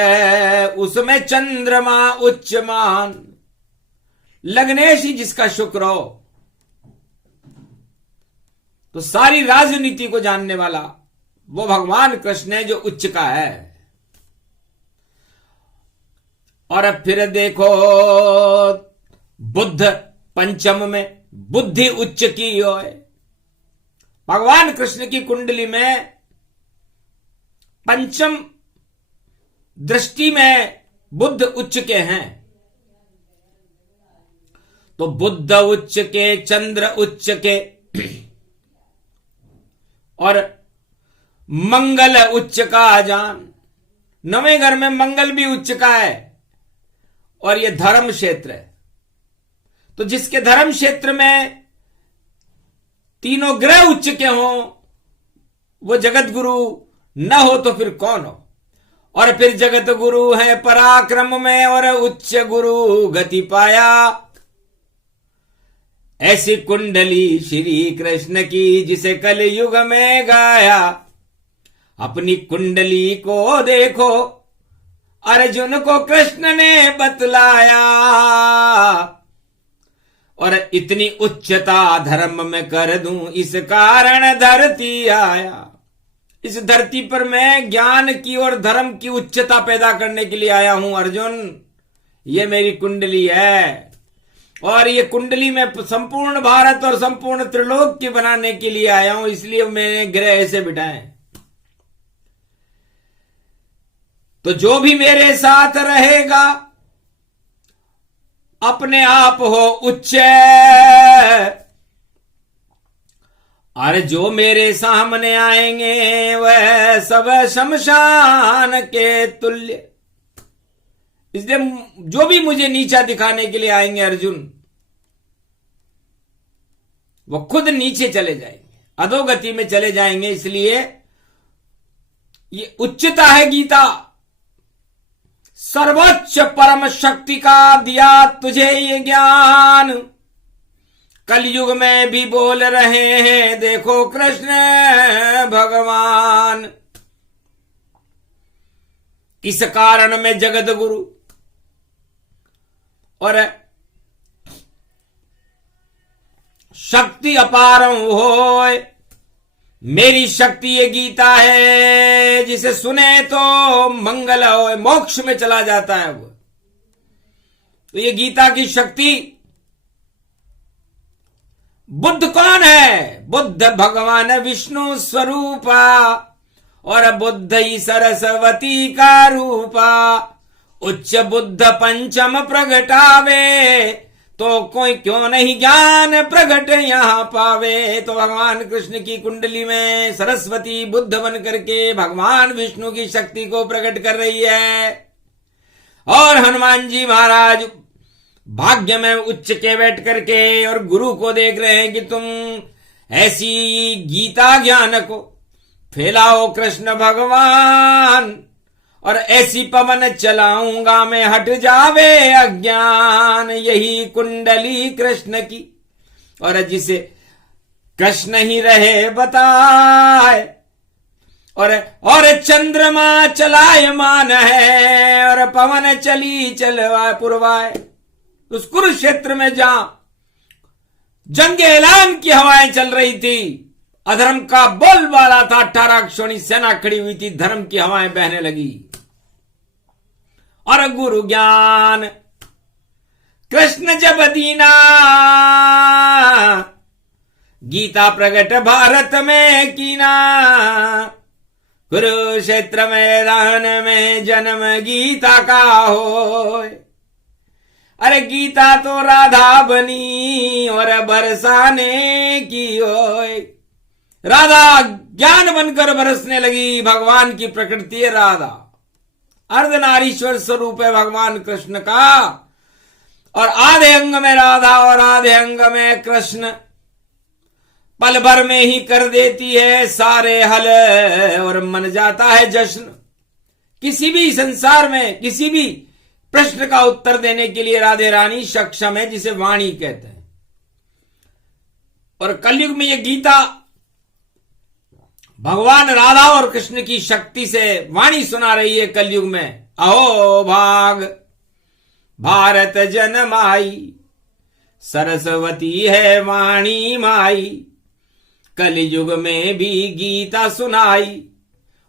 उसमें चंद्रमा उच्चमान। लग्नेश ही जिसका शुक्र हो, तो सारी राजनीति को जानने वाला वो भगवान कृष्ण है जो उच्च का है। और अब फिर देखो बुद्ध पंचम में बुद्धि उच्च की हो। भगवान कृष्ण की कुंडली में पंचम दृष्टि में बुद्ध उच्च के हैं। तो बुद्ध उच्च के, चंद्र उच्च के और मंगल उच्च का जान। नवें घर में मंगल भी उच्च का है, और यह धर्म क्षेत्र है। तो जिसके धर्म क्षेत्र में तीनों ग्रह उच्च के हों, वो जगत गुरु न हो तो फिर कौन हो? और फिर जगत गुरु है पराक्रम में, और उच्च गुरु गति पाया। ऐसी कुंडली श्री कृष्ण की जिसे कल युग में गाया। अपनी कुंडली को देखो, अर्जुन को कृष्ण ने बतलाया। और इतनी उच्चता धर्म में कर दूं, इस कारण धरती आया। इस धरती पर मैं ज्ञान की और धर्म की उच्चता पैदा करने के लिए आया हूं अर्जुन। ये मेरी कुंडली है, और ये कुंडली में संपूर्ण भारत और संपूर्ण त्रिलोक की बनाने के लिए आया हूं। इसलिए मैंने ग्रह ऐसे बिठाए। तो जो भी मेरे साथ रहेगा अपने आप हो उच्च, अरे जो मेरे सामने आएंगे वह सब शमशान के तुल्य। इसलिए जो भी मुझे नीचा दिखाने के लिए आएंगे अर्जुन, वो खुद नीचे चले जाएंगे, अधोगति में चले जाएंगे। इसलिए ये उच्चता है गीता। सर्वोच्च परम शक्ति का दिया तुझे ये ज्ञान, कलयुग में भी बोल रहे हैं देखो कृष्ण भगवान। इस कारण में जगत गुरु और शक्ति अपारम होए, मेरी शक्ति ये गीता है, जिसे सुने तो मंगल होए, मोक्ष में चला जाता है वो। तो ये गीता की शक्ति। बुद्ध कौन है? बुद्ध भगवान विष्णु स्वरूपा, और बुद्ध ही सरस्वती का रूपा। उच्च बुद्ध पंचम प्रगटावे, तो कोई क्यों नहीं ज्ञान प्रगट यहां पावे। तो भगवान कृष्ण की कुंडली में सरस्वती बुद्ध बन करके भगवान विष्णु की शक्ति को प्रकट कर रही है। और हनुमान जी महाराज भाग्य में उच्च के बैठ करके और गुरु को देख रहे हैं कि तुम ऐसी गीता ज्ञान को फैलाओ कृष्ण भगवान, और ऐसी पवन चलाऊंगा मैं हट जावे अज्ञान। यही कुंडली कृष्ण की, और जिसे कृष्ण ही रहे बताए। और चंद्रमा चलायमान है, और पवन चली चलवाए पुरवाए। उस कुरुक्षेत्र में जहां जंग ऐलान की हवाएं चल रही थी, अधर्म का बोलबाला था, 18 अक्षौणी सेना खड़ी हुई थी, धर्म की हवाएं बहने लगी। और गुरु ज्ञान कृष्ण जब दीना, गीता प्रगट भारत में कीना। कुरुक्षेत्र मैदान में जन्म गीता का होए। अरे गीता तो राधा बनी और बरसाने की होए। राधा ज्ञान बनकर बरसने लगी। भगवान की प्रकृति है राधा, अर्धनारीश्वर स्वरूप है भगवान कृष्ण का। और आधे अंग में राधा और आधे अंग में कृष्ण, पल भर में ही कर देती है सारे हल, और मन जाता है जश्न। किसी भी संसार में किसी भी प्रश्न का उत्तर देने के लिए राधे रानी सक्षम है, जिसे वाणी कहते हैं। और कलयुग में ये गीता भगवान राधा और कृष्ण की शक्ति से वाणी सुना रही है कलयुग में। अहो भाग भारत जनमाई, सरस्वती है वाणी माई। कलयुग में भी गीता सुनाई,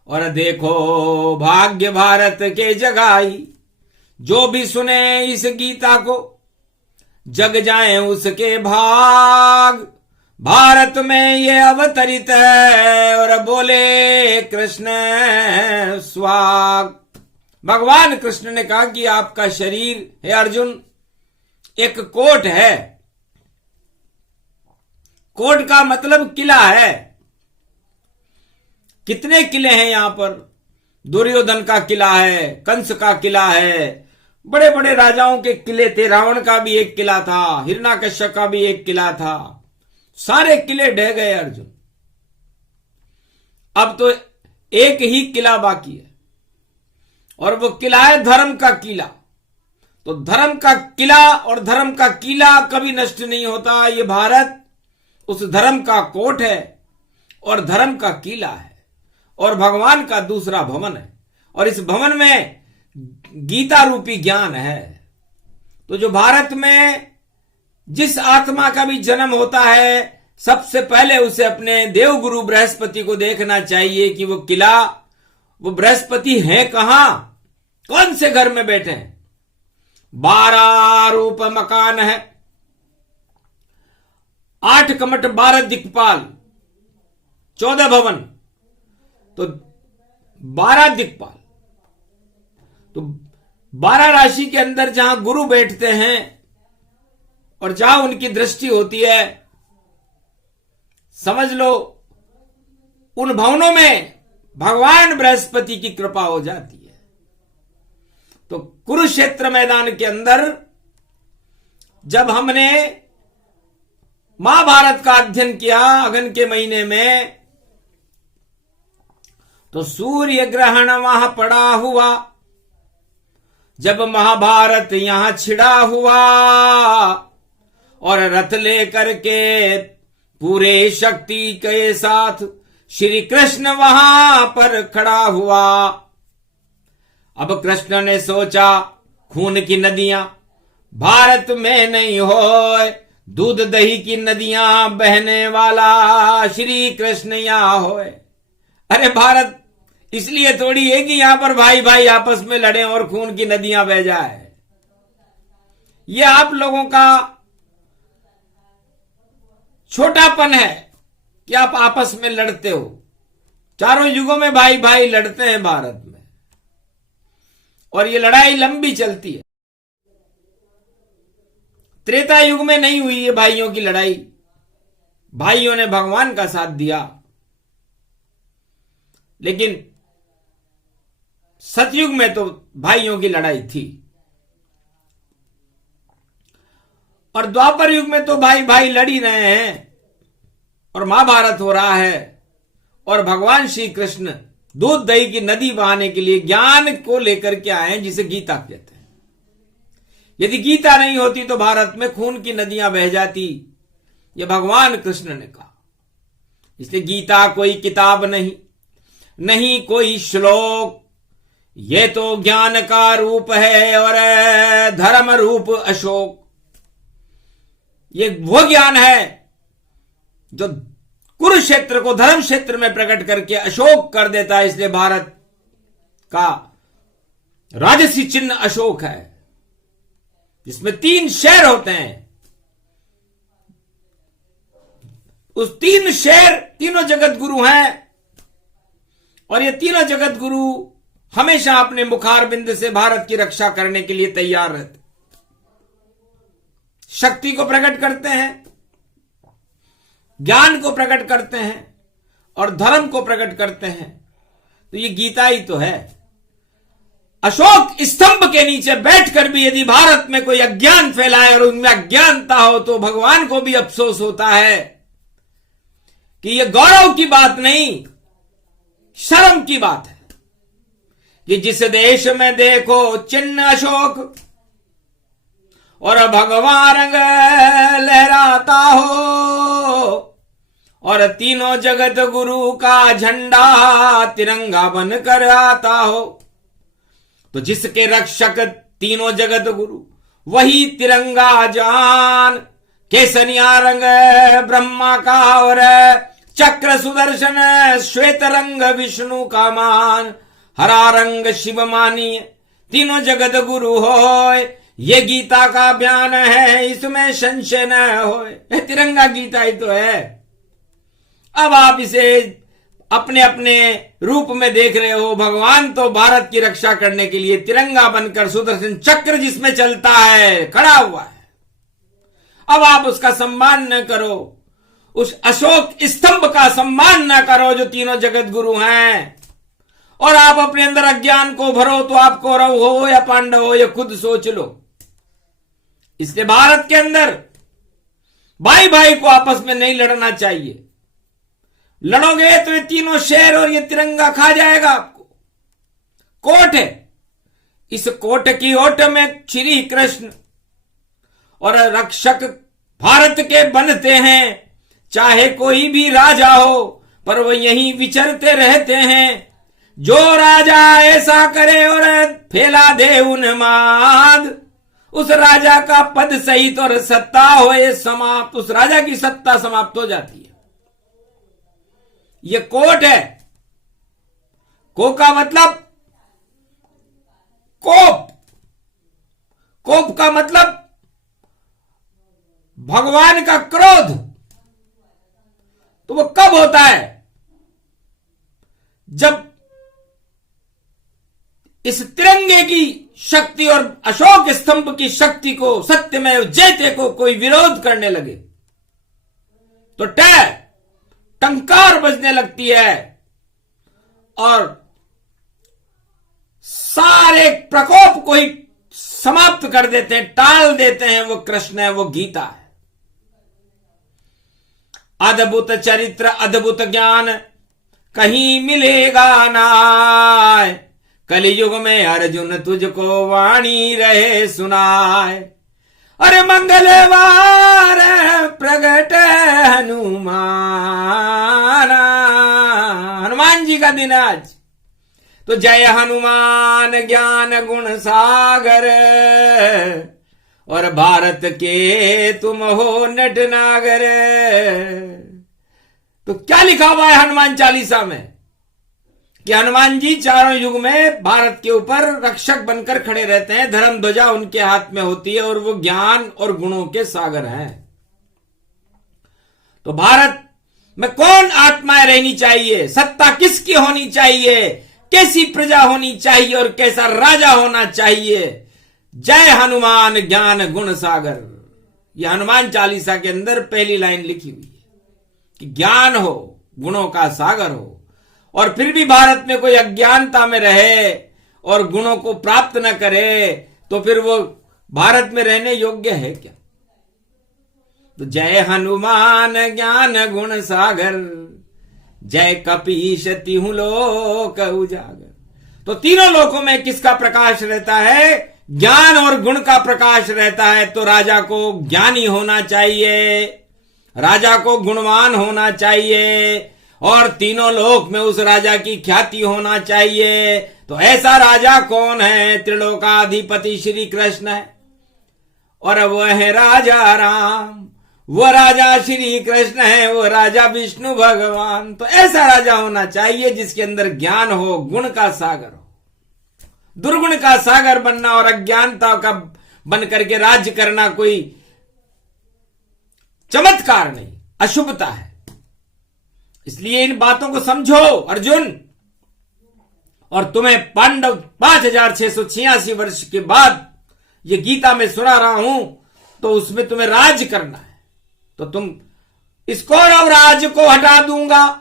और देखो भाग्य भारत के जगाई। जो भी सुने इस गीता को जग जाए उसके भाग। भारत में ये अवतरित है, और बोले कृष्ण स्वाग। भगवान कृष्ण ने कहा कि आपका शरीर है अर्जुन एक कोट है। कोट का मतलब किला है। कितने किले हैं यहां पर? दुर्योधन का किला है, कंस का किला है, बड़े बड़े राजाओं के किले थे। रावण का भी एक किला था, हिरण्यकश्यप का भी एक किला था। सारे किले ढह गए अर्जुन। अब तो एक ही किला बाकी है, और वो किला है धर्म का किला। तो धर्म का किला और धर्म का किला कभी नष्ट नहीं होता। ये भारत उस धर्म का कोट है और धर्म का किला है, और भगवान का दूसरा भवन है, और इस भवन में गीता रूपी ज्ञान है। तो जो भारत में जिस आत्मा का भी जन्म होता है, सबसे पहले उसे अपने देवगुरु बृहस्पति को देखना चाहिए कि वो किला, वो बृहस्पति है कहां, कौन से घर में बैठे हैं। 12 रूप मकान है, 8 कमट 12 दिक्पाल, 14 भवन, तो 12 दिक्पाल। तो 12 राशि के अंदर जहां गुरु बैठते हैं और जहां उनकी दृष्टि होती है, समझ लो उन भवनों में भगवान बृहस्पति की कृपा हो जाती है। तो कुरुक्षेत्र मैदान के अंदर जब हमने महाभारत का अध्ययन किया अगन के महीने में, तो सूर्य ग्रहण वहां पड़ा हुआ। जब महाभारत यहां छिड़ा हुआ और रथ लेकर के पूरे शक्ति के साथ श्री कृष्ण वहां पर खड़ा हुआ। अब कृष्ण ने सोचा खून की नदियां भारत में नहीं हो, दूध दही की नदियां बहने वाला श्री कृष्ण यहां होए। अरे भारत इसलिए थोड़ी है कि यहां पर भाई भाई आपस में लड़े और खून की नदियां बह जाए। ये आप लोगों का छोटापन है कि आप आपस में लड़ते हो। चारों युगों में भाई भाई लड़ते हैं भारत में, और ये लड़ाई लंबी चलती है। त्रेता युग में नहीं हुई ये भाइयों की लड़ाई, भाइयों ने भगवान का साथ दिया। लेकिन सतयुग में तो भाइयों की लड़ाई थी, और द्वापर युग में तो भाई भाई लड़ ही रहे हैं, और महाभारत हो रहा है। और भगवान श्री कृष्ण दूध दही की नदी बहाने के लिए ज्ञान को लेकर के आए हैं, जिसे गीता कहते हैं। यदि गीता नहीं होती तो भारत में खून की नदियां बह जाती, यह भगवान कृष्ण ने कहा। इसलिए गीता कोई किताब नहीं, नहीं कोई श्लोक, ये तो ज्ञान का रूप है और धर्म रूप अशोक। ये वो ज्ञान है जो कुरुक्षेत्र को धर्म क्षेत्र में प्रकट करके अशोक कर देता है। इसलिए भारत का राजसी चिन्ह अशोक है, जिसमें 3 शेर होते हैं। उस 3 शेर तीनों जगत गुरु हैं, और ये तीनों जगत गुरु हमेशा अपने मुखार बिंद से भारत की रक्षा करने के लिए तैयार रहते, शक्ति को प्रकट करते हैं, ज्ञान को प्रकट करते हैं, और धर्म को प्रकट करते हैं। तो ये गीता ही तो है। अशोक स्तंभ के नीचे बैठकर भी यदि भारत में कोई अज्ञान फैलाए और उनमें अज्ञानता हो, तो भगवान को भी अफसोस होता है कि यह गौरव की बात नहीं, शर्म की बात है कि जिस देश में देखो चिन्ह अशोक और भगवान रंग लहराता हो, और तीनों जगत गुरु का झंडा तिरंगा बनकर आता हो। तो जिसके रक्षक तीनों जगत गुरु वही तिरंगा जान, केसरिया रंग ब्रह्मा का और चक्र सुदर्शन श्वेत रंग विष्णु का मान, हरा रंग शिव मानिए तीनों जगत गुरु होए। ये गीता का बयान है, इसमें संशय न होए। तिरंगा गीता ही तो है। अब आप इसे अपने अपने रूप में देख रहे हो। भगवान तो भारत की रक्षा करने के लिए तिरंगा बनकर सुदर्शन चक्र जिसमें चलता है खड़ा हुआ है। अब आप उसका सम्मान न करो, उस अशोक स्तंभ का सम्मान न करो जो तीनों जगत गुरु हैं, और आप अपने अंदर अज्ञान को भरो। तो आप कौरव हो या पांडव हो, ये खुद सोच लो। इसलिए भारत के अंदर भाई भाई को आपस में नहीं लड़ना चाहिए। लड़ोगे तो ये तीनों शेर और ये तिरंगा खा जाएगा आपको। कोट है, इस कोट की ओट में श्री कृष्ण और रक्षक भारत के बनते हैं। चाहे कोई भी राजा हो, पर वो यहीं विचरते रहते हैं। जो राजा ऐसा करे और फैला दे उन्माद, उस राजा का पद सहित और सत्ता होए समाप्त, उस राजा की सत्ता समाप्त हो जाती है। ये कोट है। को का मतलब कोप, कोप का मतलब भगवान का क्रोध। तो वो कब होता है? जब इस तिरंगे की शक्ति और अशोक स्तंभ की शक्ति को, सत्यमेव जयते को कोई विरोध करने लगे। तो टंकार बजने लगती है और सारे प्रकोप को ही समाप्त कर देते हैं, टाल देते हैं। वो कृष्ण है, वो गीता है। अद्भुत चरित्र, अद्भुत ज्ञान कहीं मिलेगा नाय। कलियुग में अर्जुन तुझको वाणी रहे सुनाए। अरे मंगलवार प्रगट हनुमान, हनुमान जी का दिन आज। तो जय हनुमान ज्ञान गुण सागर, और भारत के तुम हो नटनागर। तो क्या लिखा हुआ है हनुमान चालीसा में कि हनुमान जी चारों युग में भारत के ऊपर रक्षक बनकर खड़े रहते हैं। धर्म ध्वजा उनके हाथ में होती है और वो ज्ञान और गुणों के सागर हैं। तो भारत में कौन आत्माएं रहनी चाहिए, सत्ता किसकी होनी चाहिए, कैसी प्रजा होनी चाहिए और कैसा राजा होना चाहिए। जय हनुमान ज्ञान गुण सागर, यह हनुमान चालीसा के अंदर पहली लाइन लिखी हुई है कि ज्ञान हो, गुणों का सागर हो, और फिर भी भारत में कोई अज्ञानता में रहे और गुणों को प्राप्त न करे तो फिर वो भारत में रहने योग्य है क्या। तो जय हनुमान ज्ञान गुण सागर, जय कपीश तिहु लोक उजागर। तो तीनों लोकों में किसका प्रकाश रहता है, ज्ञान और गुण का प्रकाश रहता है। तो राजा को ज्ञानी होना चाहिए, राजा को गुणवान होना चाहिए, और तीनों लोक में उस राजा की ख्याति होना चाहिए। तो ऐसा राजा कौन है, त्रिलोकाधिपति श्री कृष्ण है, और वह है राजा राम। वो राजा श्री कृष्ण है, वो राजा विष्णु भगवान। तो ऐसा राजा होना चाहिए जिसके अंदर ज्ञान हो, गुण का सागर हो। दुर्गुण का सागर बनना और अज्ञानता का बन करके राज्य करना कोई चमत्कार नहीं, अशुभता है। इसलिए इन बातों को समझो अर्जुन। और तुम्हें पांडव 5686 वर्ष के बाद ये गीता में सुना रहा हूं, तो उसमें तुम्हें राज करना है। तो तुम इस कौरव राज को हटा दूंगा,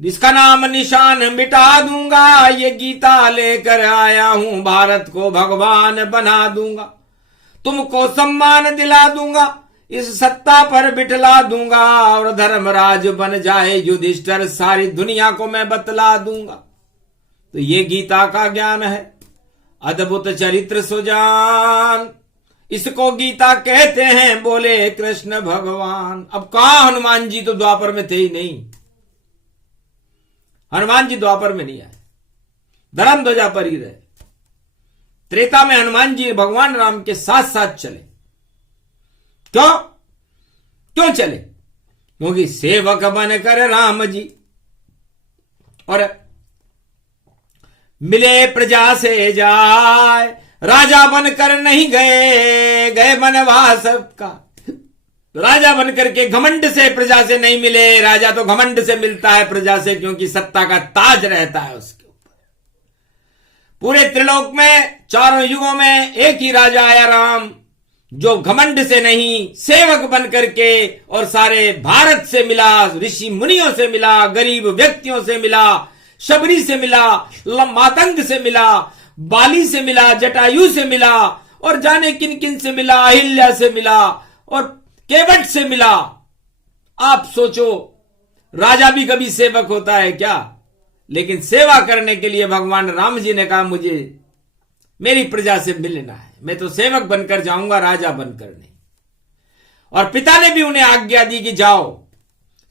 इसका नाम निशान मिटा दूंगा। ये गीता लेकर आया हूं, भारत को भगवान बना दूंगा। तुमको सम्मान दिला दूंगा, इस सत्ता पर बिठला दूंगा, और धर्मराज बन जाए युधिष्ठिर, सारी दुनिया को मैं बतला दूंगा। तो ये गीता का ज्ञान है, अद्भुत चरित्र सुजान, इसको गीता कहते हैं, बोले कृष्ण भगवान। अब कहां हनुमान जी, तो द्वापर में थे ही नहीं। हनुमान जी द्वापर में नहीं आए, धर्म ध्वजा पर ही रहे। त्रेता में हनुमान जी भगवान राम के साथ साथ चले। क्यों चले? क्योंकि सेवक बनकर राम जी और मिले प्रजा से जाए, राजा बनकर नहीं गए वनवास का। राजा बनकर के घमंड से प्रजा से नहीं मिले। राजा तो घमंड से मिलता है प्रजा से, क्योंकि सत्ता का ताज रहता है उसके ऊपर। पूरे त्रिलोक में चारों युगों में एक ही राजा आया राम, जो घमंड से नहीं, सेवक बनकर के और सारे भारत से मिला, ऋषि मुनियों से मिला, गरीब व्यक्तियों से मिला, शबरी से मिला, मातंग से मिला, बाली से मिला, जटायु से मिला, और जाने किन किन से मिला, अहिल्या से मिला और केवट से मिला। आप सोचो, राजा भी कभी सेवक होता है क्या? लेकिन सेवा करने के लिए भगवान राम जी ने कहा, मुझे मेरी प्रजा से मिलना है, मैं तो सेवक बनकर जाऊंगा, राजा बनकर नहीं। और पिता ने भी उन्हें आज्ञा दी कि जाओ,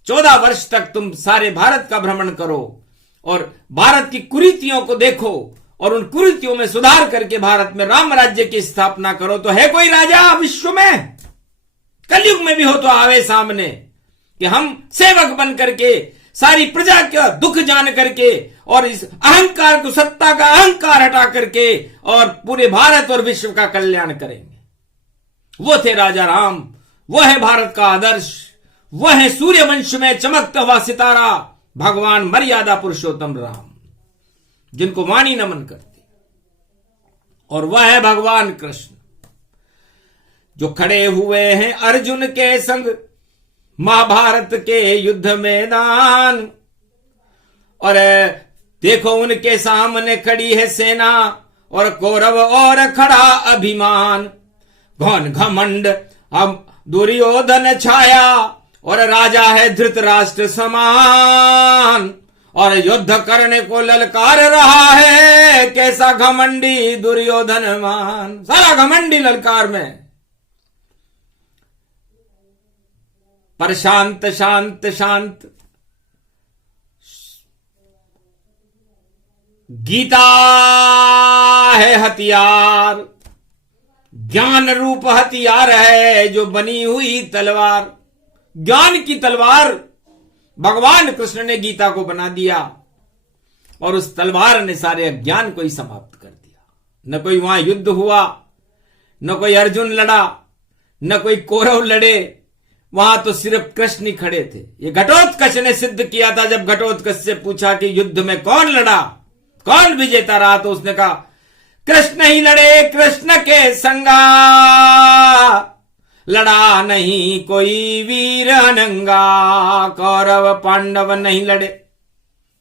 14 वर्ष तक तुम सारे भारत का भ्रमण करो और भारत की कुरीतियों को देखो और उन कुरीतियों में सुधार करके भारत में राम राज्य की स्थापना करो। तो है कोई राजा विश्व में? कलयुग में भी हो तो आवे सामने कि हम सेवक बन करके सारी प्रजा का दुख जान करके और इस अहंकार को, सत्ता का अहंकार हटा करके और पूरे भारत और विश्व का कल्याण करेंगे। वो थे राजा राम, वो है भारत का आदर्श, वो है सूर्यवंश में चमकता हुआ सितारा भगवान मर्यादा पुरुषोत्तम राम, जिनको वाणी नमन करती। और वह है भगवान कृष्ण, जो खड़े हुए हैं अर्जुन के संग, महाभारत के युद्ध मैदान। और देखो उनके सामने खड़ी है सेना और कौरव और खड़ा अभिमान। घन घमंड अब दुर्योधन छाया और राजा है धृतराष्ट्र समान। और युद्ध करने को ललकार रहा है कैसा घमंडी दुर्योधन मान। सारा घमंडी ललकार में। पर शांत शांत शांत गीता है हथियार, ज्ञान रूप हथियार है जो बनी हुई तलवार। ज्ञान की तलवार भगवान कृष्ण ने गीता को बना दिया और उस तलवार ने सारे अज्ञान को ही समाप्त कर दिया। न कोई वहां युद्ध हुआ, न कोई अर्जुन लड़ा, न कोई कौरव लड़े, वहां तो सिर्फ कृष्ण ही खड़े थे। ये घटोत्कच ने सिद्ध किया था। जब घटोत्कच से पूछा कि युद्ध में कौन लड़ा, कौन विजेता रहा, तो उसने कहा कृष्ण ही लड़े कृष्ण के संगा, लड़ा नहीं कोई वीर अनंगा। कौरव पांडव नहीं लड़े,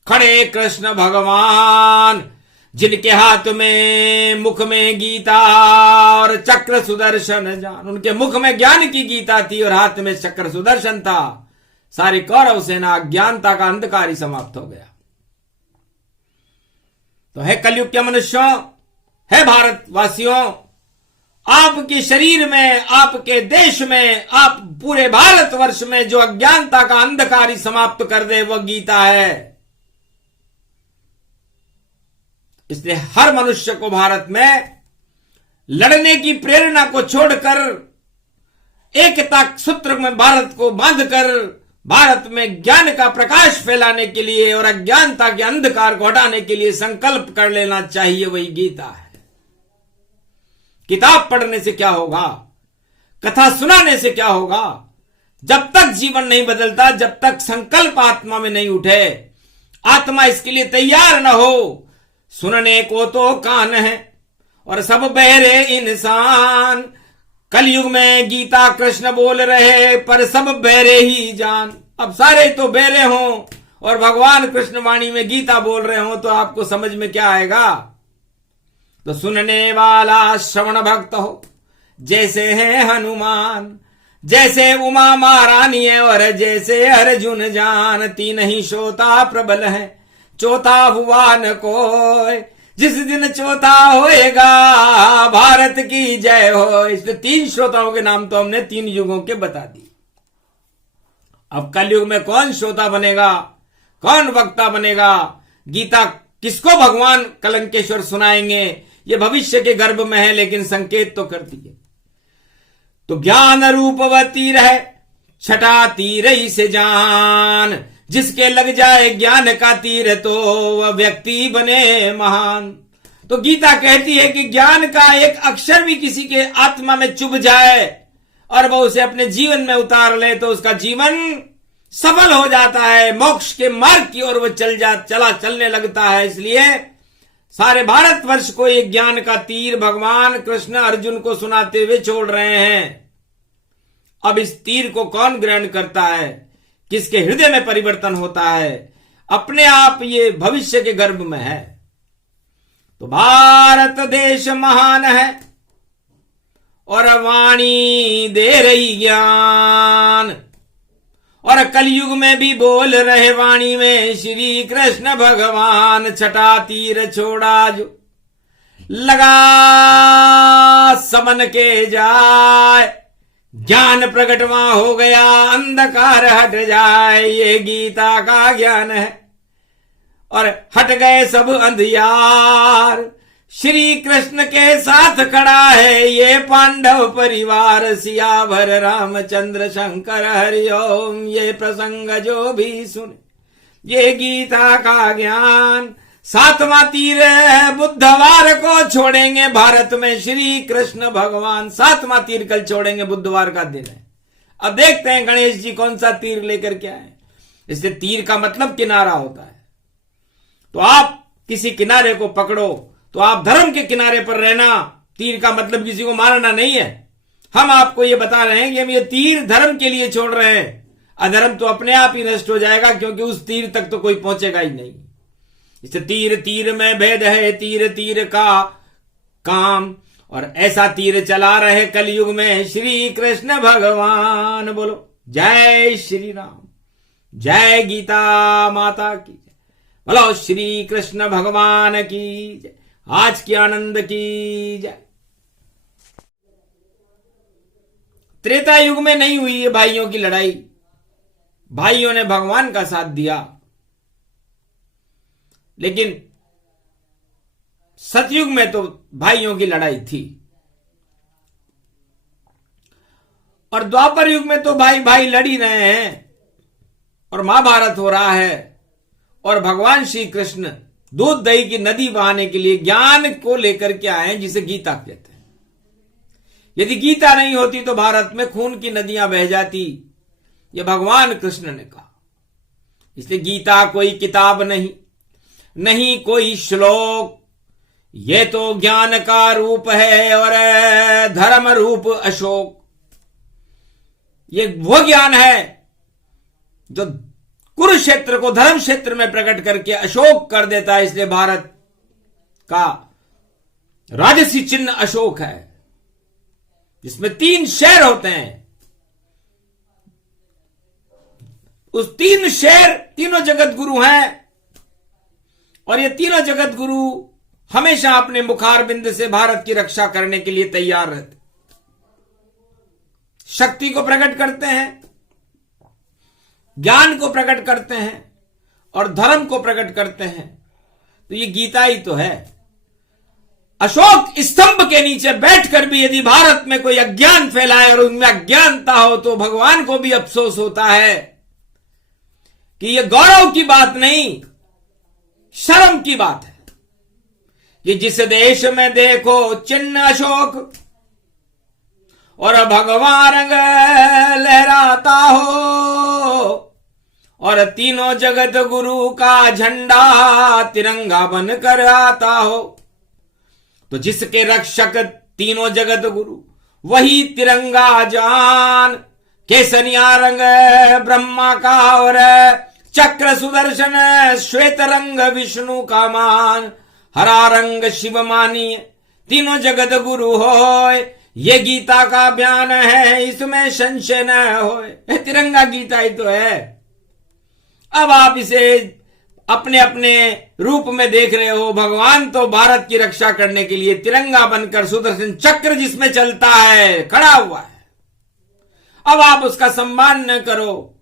खड़े कृष्ण भगवान, जिनके हाथ में मुख में गीता और चक्र सुदर्शन जान। उनके मुख में ज्ञान की गीता थी और हाथ में चक्र सुदर्शन था। सारी कौरव सेना अज्ञानता का अंधकार ही समाप्त हो गया। तो है कलयुग के मनुष्यों, है भारतवासियों, आपके शरीर में, आपके देश में, आप पूरे भारतवर्ष में जो अज्ञानता का अंधकार ही समाप्त कर दे वह गीता है। इसलिए हर मनुष्य को भारत में लड़ने की प्रेरणा को छोड़कर एकता सूत्र में भारत को बांधकर भारत में ज्ञान का प्रकाश फैलाने के लिए और अज्ञानता के अंधकार को हटाने के लिए संकल्प कर लेना चाहिए। वही गीता है। किताब पढ़ने से क्या होगा, कथा सुनाने से क्या होगा, जब तक जीवन नहीं बदलता, जब तक संकल्प आत्मा में नहीं उठे, आत्मा इसके लिए तैयार न हो। सुनने को तो कान है और सब बहरे इंसान। कलयुग में गीता कृष्ण बोल रहे पर सब बहरे ही जान। अब सारे तो बहरे हों और भगवान कृष्ण वाणी में गीता बोल रहे हो तो आपको समझ में क्या आएगा। तो सुनने वाला श्रवण भक्त हो, जैसे है हनुमान, जैसे उमा महारानी है और जैसे अर्जुन जान। तीन ही श्रोता प्रबल है, चौथा हुआ न कोई। जिस दिन चौथा होएगा भारत की जय हो। इसलिए तीन श्रोताओं के नाम तो हमने तीन युगों के बता दिए। अब कलयुग में कौन श्रोता बनेगा, कौन वक्ता बनेगा, गीता किसको भगवान कलंकेश्वर सुनाएंगे, ये भविष्य के गर्भ में है, लेकिन संकेत तो कर दिए। तो ज्ञान रूप वह तीर है, छठा तीर ही से जान। जिसके लग जाए ज्ञान का तीर तो वह व्यक्ति बने महान। तो गीता कहती है कि ज्ञान का एक अक्षर भी किसी के आत्मा में चुभ जाए और वह उसे अपने जीवन में उतार ले तो उसका जीवन सफल हो जाता है, मोक्ष के मार्ग की ओर वह चलने लगता है। इसलिए सारे भारतवर्ष को एक ज्ञान का तीर भगवान कृष्ण अर्जुन को सुनाते हुए छोड़ रहे हैं। अब इस तीर को कौन ग्रहण करता है, किसके हृदय में परिवर्तन होता है, अपने आप ये भविष्य के गर्भ में है। तो भारत देश महान है और वाणी दे रही ज्ञान। और कलयुग में भी बोल रहे वाणी में श्री कृष्ण भगवान। छठा तीर छोड़ा जो लगा समन के जाए, ज्ञान प्रकट वहां हो गया, अंधकार हट जाए। ये गीता का ज्ञान है और हट गए सब अंधियार। श्री कृष्ण के साथ खड़ा है ये पांडव परिवार। सियावर रामचंद्र शंकर हरिओम। ये प्रसंग जो भी सुने ये गीता का ज्ञान। सातवां तीर बुधवार को छोड़ेंगे भारत में श्री कृष्ण भगवान। सातवां तीर कल छोड़ेंगे, बुधवार का दिन है। अब देखते हैं गणेश जी कौन सा तीर लेकर के आए। इसलिए तीर का मतलब किनारा होता है। तो आप किसी किनारे को पकड़ो तो आप धर्म के किनारे पर रहना। तीर का मतलब किसी को मारना नहीं है। हम आपको ये बता रहे हैं कि हम ये तीर धर्म के लिए छोड़ रहे हैं। अधर्म तो अपने आप ही नष्ट हो जाएगा, क्योंकि उस तीर तक तो कोई पहुंचेगा ही नहीं। इस तीर तीर में भेद है, तीर तीर का काम, और ऐसा तीर चला रहे कलयुग में श्री कृष्ण भगवान। बोलो जय श्री राम, जय गीता माता की जय, बोलो श्री कृष्ण भगवान की जय, आज की आनंद की जय। त्रेता युग में नहीं हुई है भाइयों की लड़ाई, भाइयों ने भगवान का साथ दिया, लेकिन सतयुग में तो भाइयों की लड़ाई थी, और द्वापर युग में तो भाई भाई लड़ ही रहे हैं, और महाभारत हो रहा है, और भगवान श्री कृष्ण दूध दही की नदी बहाने के लिए ज्ञान को लेकर के आए हैं, जिसे गीता कहते हैं। यदि गीता नहीं होती तो भारत में खून की नदियां बह जाती, यह भगवान कृष्ण ने कहा। इसलिए गीता कोई किताब नहीं, नहीं कोई श्लोक, ये तो ज्ञान का रूप है और धर्म रूप अशोक। ये वो ज्ञान है जो कुरुक्षेत्र को धर्म क्षेत्र में प्रकट करके अशोक कर देता है। इसलिए भारत का राजसी चिन्ह अशोक है, जिसमें 3 शेर होते हैं। उस 3 शेर तीनों जगत गुरु हैं, और ये तीनों जगत गुरु हमेशा अपने मुखार बिंद से भारत की रक्षा करने के लिए तैयार रहते, शक्ति को प्रकट करते हैं, ज्ञान को प्रकट करते हैं, और धर्म को प्रकट करते हैं। तो ये गीता ही तो है। अशोक स्तंभ के नीचे बैठकर भी यदि भारत में कोई अज्ञान फैलाए और उनमें अज्ञानता हो, तो भगवान को भी अफसोस होता है कि यह गौरव की बात नहीं, शर्म की बात है कि जिस देश में देखो चिन्ह अशोक और भगवान रंग लहराता हो, और तीनों जगत गुरु का झंडा तिरंगा बनकर आता हो। तो जिसके रक्षक तीनों जगत गुरु वही तिरंगा जान, केसरिया रंग ब्रह्मा का और चक्र सुदर्शन श्वेत रंग विष्णु का मान, हरा रंग शिव मानिए तीनों जगत गुरु होय। ये गीता का बयान है, इसमें संशय न होए। तिरंगा गीता ही तो है। अब आप इसे अपने अपने रूप में देख रहे हो। भगवान तो भारत की रक्षा करने के लिए तिरंगा बनकर सुदर्शन चक्र जिसमें चलता है खड़ा हुआ है। अब आप उसका सम्मान न करो,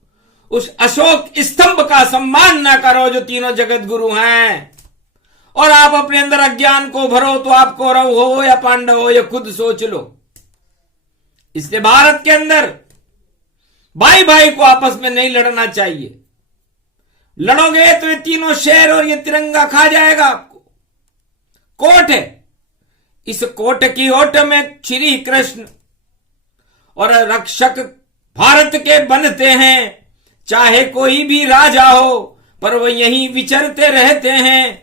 उस अशोक स्तंभ का सम्मान न करो जो तीनों जगत गुरु हैं, और आप अपने अंदर अज्ञान को भरो। तो आप कौरव हो या पांडव हो, ये खुद सोच लो। इसलिए भारत के अंदर भाई भाई को आपस में नहीं लड़ना चाहिए। लड़ोगे तो ये तीनों शेर और ये तिरंगा खा जाएगा आपको। कोट है, इस कोट की ओट में श्री कृष्ण और रक्षक भारत के बनते हैं। चाहे कोई भी राजा हो, पर वो यहीं विचरते रहते हैं।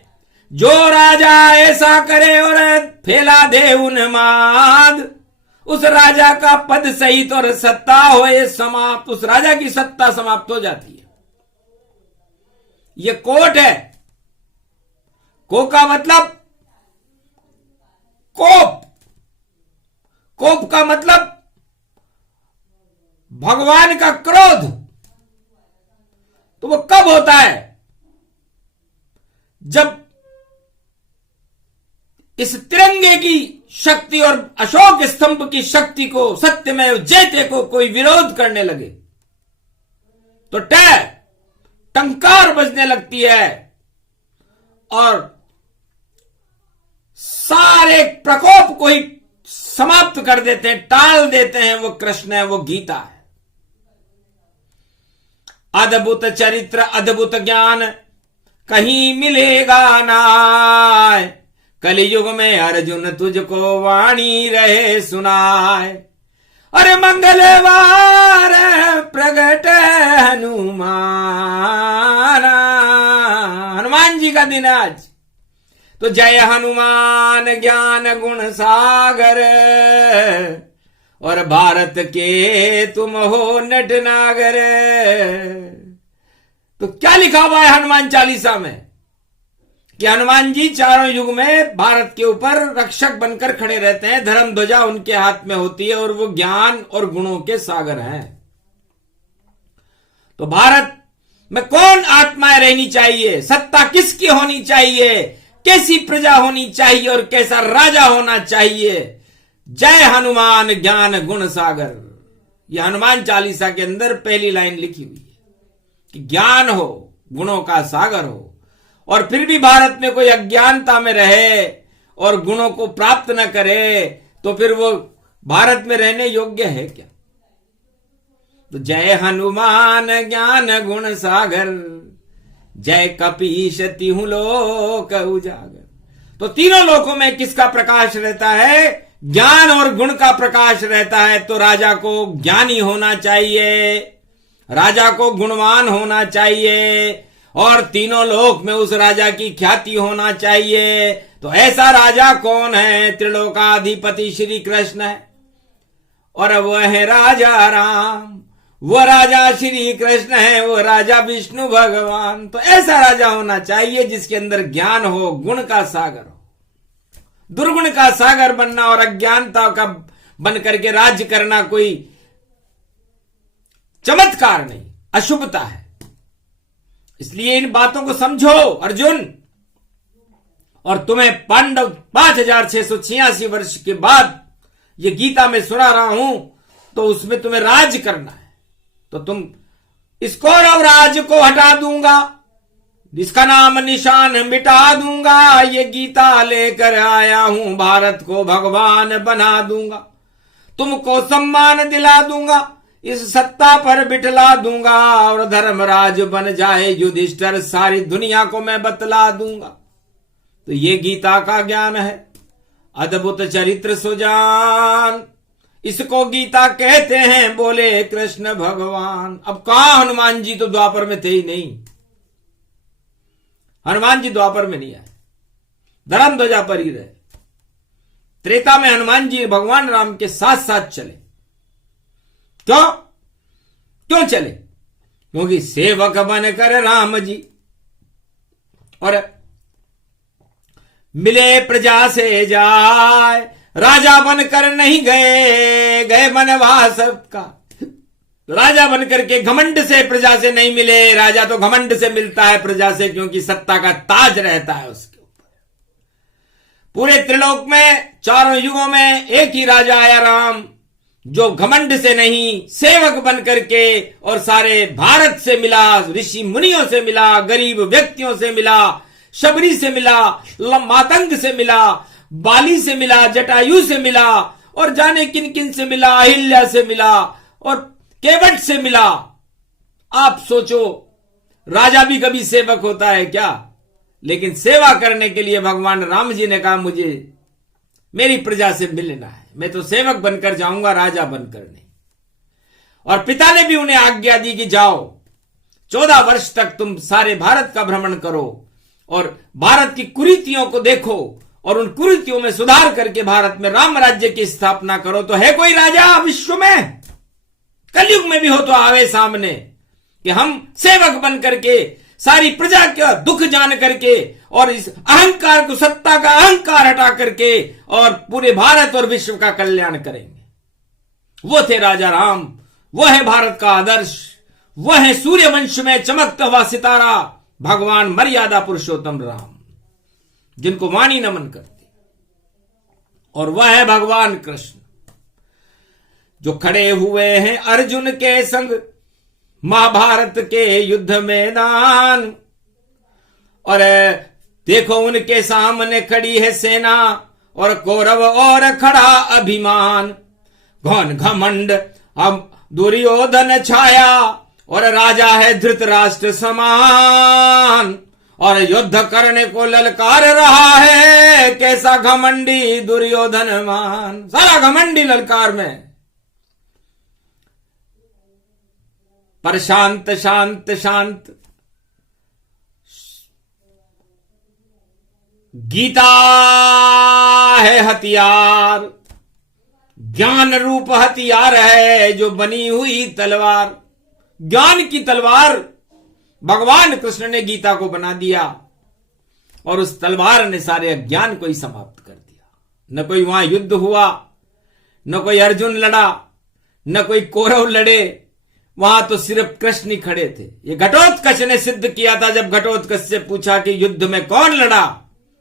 जो राजा ऐसा करे और फैला दे उन्माद, उस राजा का पद सहित और सत्ता होए समाप्त, उस राजा की सत्ता समाप्त हो जाती है। ये कोट है। को का मतलब कोप, कोप का मतलब भगवान का क्रोध। तो वो कब होता है? जब इस तिरंगे की शक्ति और अशोक स्तंभ की शक्ति को, सत्यमेव जयते को कोई विरोध करने लगे, तो टंकार बजने लगती है और सारे प्रकोप को ही समाप्त कर देते हैं, टाल देते हैं। वो कृष्ण है, वो गीता है। अद्भुत चरित्र, अद्भुत ज्ञान कहीं मिलेगा ना। कलियुग में अर्जुन तुझको वाणी रहे सुनाए। अरे मंगलवार प्रगट हनुमान, हनुमान जी का दिन आज। तो जय हनुमान ज्ञान गुण सागर, और भारत के तुम हो नटनागर। तो क्या लिखा हुआ है हनुमान चालीसा में कि हनुमान जी चारों युग में भारत के ऊपर रक्षक बनकर खड़े रहते हैं, धर्म ध्वजा उनके हाथ में होती है और वो ज्ञान और गुणों के सागर हैं। तो भारत में कौन आत्माएं रहनी चाहिए, सत्ता किसकी होनी चाहिए, कैसी प्रजा होनी चाहिए और कैसा राजा होना चाहिए। जय हनुमान ज्ञान गुण सागर, यह हनुमान चालीसा के अंदर पहली लाइन लिखी हुई है कि ज्ञान हो, गुणों का सागर हो, और फिर भी भारत में कोई अज्ञानता में रहे और गुणों को प्राप्त न करे तो फिर वो भारत में रहने योग्य है क्या। तो जय हनुमान ज्ञान गुण सागर, जय कपीश तिहु लोक उजागर। तो तीनों लोकों में किसका प्रकाश रहता है, ज्ञान और गुण का प्रकाश रहता है। तो राजा को ज्ञानी होना चाहिए, राजा को गुणवान होना चाहिए, और तीनों लोक में उस राजा की ख्याति होना चाहिए। तो ऐसा राजा कौन है, त्रिलोकाधिपति श्री कृष्ण है, और वह है राजा राम। वो राजा श्री कृष्ण है, वो राजा विष्णु भगवान। तो ऐसा राजा होना चाहिए जिसके अंदर ज्ञान हो, गुण का सागर हो। दुर्गुण का सागर बनना और अज्ञानता का बन करके राज्य करना कोई चमत्कार नहीं, अशुभता है। इसलिए इन बातों को समझो अर्जुन। और तुम्हें पांडव 5686 वर्ष के बाद ये गीता में सुना रहा हूं, तो उसमें तुम्हें राज करना है। तो तुम इस कौरव राज को हटा दूंगा, इसका नाम निशान मिटा दूंगा, ये गीता लेकर आया हूं, भारत को भगवान बना दूंगा, तुमको सम्मान दिला दूंगा, इस सत्ता पर बिठला दूंगा, और धर्मराज बन जाए युधिष्ठिर, सारी दुनिया को मैं बतला दूंगा। तो ये गीता का ज्ञान है, अद्भुत चरित्र सुजान, इसको गीता कहते हैं, बोले कृष्ण भगवान। अब कहां हनुमान जी, तो द्वापर में थे ही नहीं, हनुमान जी द्वापर में नहीं आए, धर्म ध्वजा पर ही रहे। त्रेता में हनुमान जी भगवान राम के साथ साथ चले। क्यों चले? क्योंकि सेवक बनकर राम जी और मिले प्रजा से जाए, राजा बनकर नहीं गए वनवास का। राजा बनकर के घमंड से प्रजा से नहीं मिले, राजा तो घमंड से मिलता है प्रजा से, क्योंकि सत्ता का ताज रहता है उसके ऊपर। पूरे त्रिलोक में चारों युगों में एक ही राजा आया राम, जो घमंड से नहीं, सेवक बनकर के और सारे भारत से मिला, ऋषि मुनियों से मिला, गरीब व्यक्तियों से मिला, शबरी से मिला, मातंग से मिला, बाली से मिला, जटायु से मिला, और जाने किन किन से मिला, अहिल्या से मिला और केवट से मिला। आप सोचो, राजा भी कभी सेवक होता है क्या? लेकिन सेवा करने के लिए भगवान राम जी ने कहा, मुझे मेरी प्रजा से मिलना है, मैं तो सेवक बनकर जाऊंगा, राजा बनकर नहीं। और पिता ने भी उन्हें आज्ञा दी कि जाओ, 14 वर्ष तक तुम सारे भारत का भ्रमण करो और भारत की कुरीतियों को देखो और उन कुरीतियों में सुधार करके भारत में राम राज्य की स्थापना करो। तो है कोई राजा विश्व में? कलयुग में भी हो तो आवे सामने कि हम सेवक बन करके सारी प्रजा का दुख जान करके और इस अहंकार को, सत्ता का अहंकार हटा करके और पूरे भारत और विश्व का कल्याण करेंगे। वो थे राजा राम, वो है भारत का आदर्श, वो है सूर्यवंश में चमकता हुआ सितारा भगवान मर्यादा पुरुषोत्तम राम, जिनको वाणी नमन करती। और वह है भगवान कृष्ण, जो खड़े हुए हैं अर्जुन के संग महाभारत के युद्ध मैदान। और देखो उनके सामने खड़ी है सेना और कौरव और खड़ा अभिमान। घन घमंड अब दुर्योधन छाया और राजा है धृतराष्ट्र समान। और युद्ध करने को ललकार रहा है कैसा घमंडी दुर्योधन मान। सारा घमंडी ललकार में, पर शांत शांत शांत। गीता है हथियार, ज्ञान रूप हथियार है जो बनी हुई तलवार। ज्ञान की तलवार भगवान कृष्ण ने गीता को बना दिया और उस तलवार ने सारे अज्ञान को ही समाप्त कर दिया। न कोई वहां युद्ध हुआ, न कोई अर्जुन लड़ा, न कोई कौरव लड़े, वहां तो सिर्फ कृष्ण ही खड़े थे। ये घटोत्कच ने सिद्ध किया था। जब घटोत्कच से पूछा कि युद्ध में कौन लड़ा,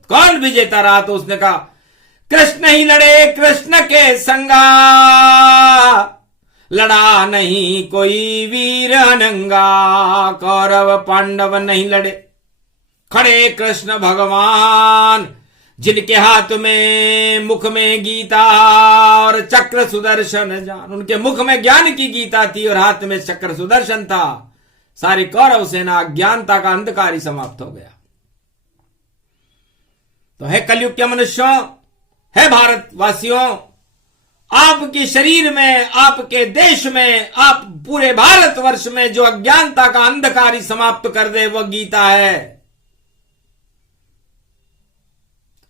कौन विजेता रहा, तो उसने कहा कृष्ण ही लड़े कृष्ण के संगा, लड़ा नहीं कोई वीर अनंगा। कौरव पांडव नहीं लड़े, खड़े कृष्ण भगवान, जिनके हाथ में मुख में गीता और चक्र सुदर्शन जान। उनके मुख में ज्ञान की गीता थी और हाथ में चक्र सुदर्शन था। सारी कौरव सेना अज्ञानता का अंधकार ही समाप्त हो गया। तो है कलयुग के मनुष्यों, है भारतवासियों, आपके शरीर में, आपके देश में, आप पूरे भारतवर्ष में जो अज्ञानता का अंधकार ही समाप्त कर दे वो गीता है।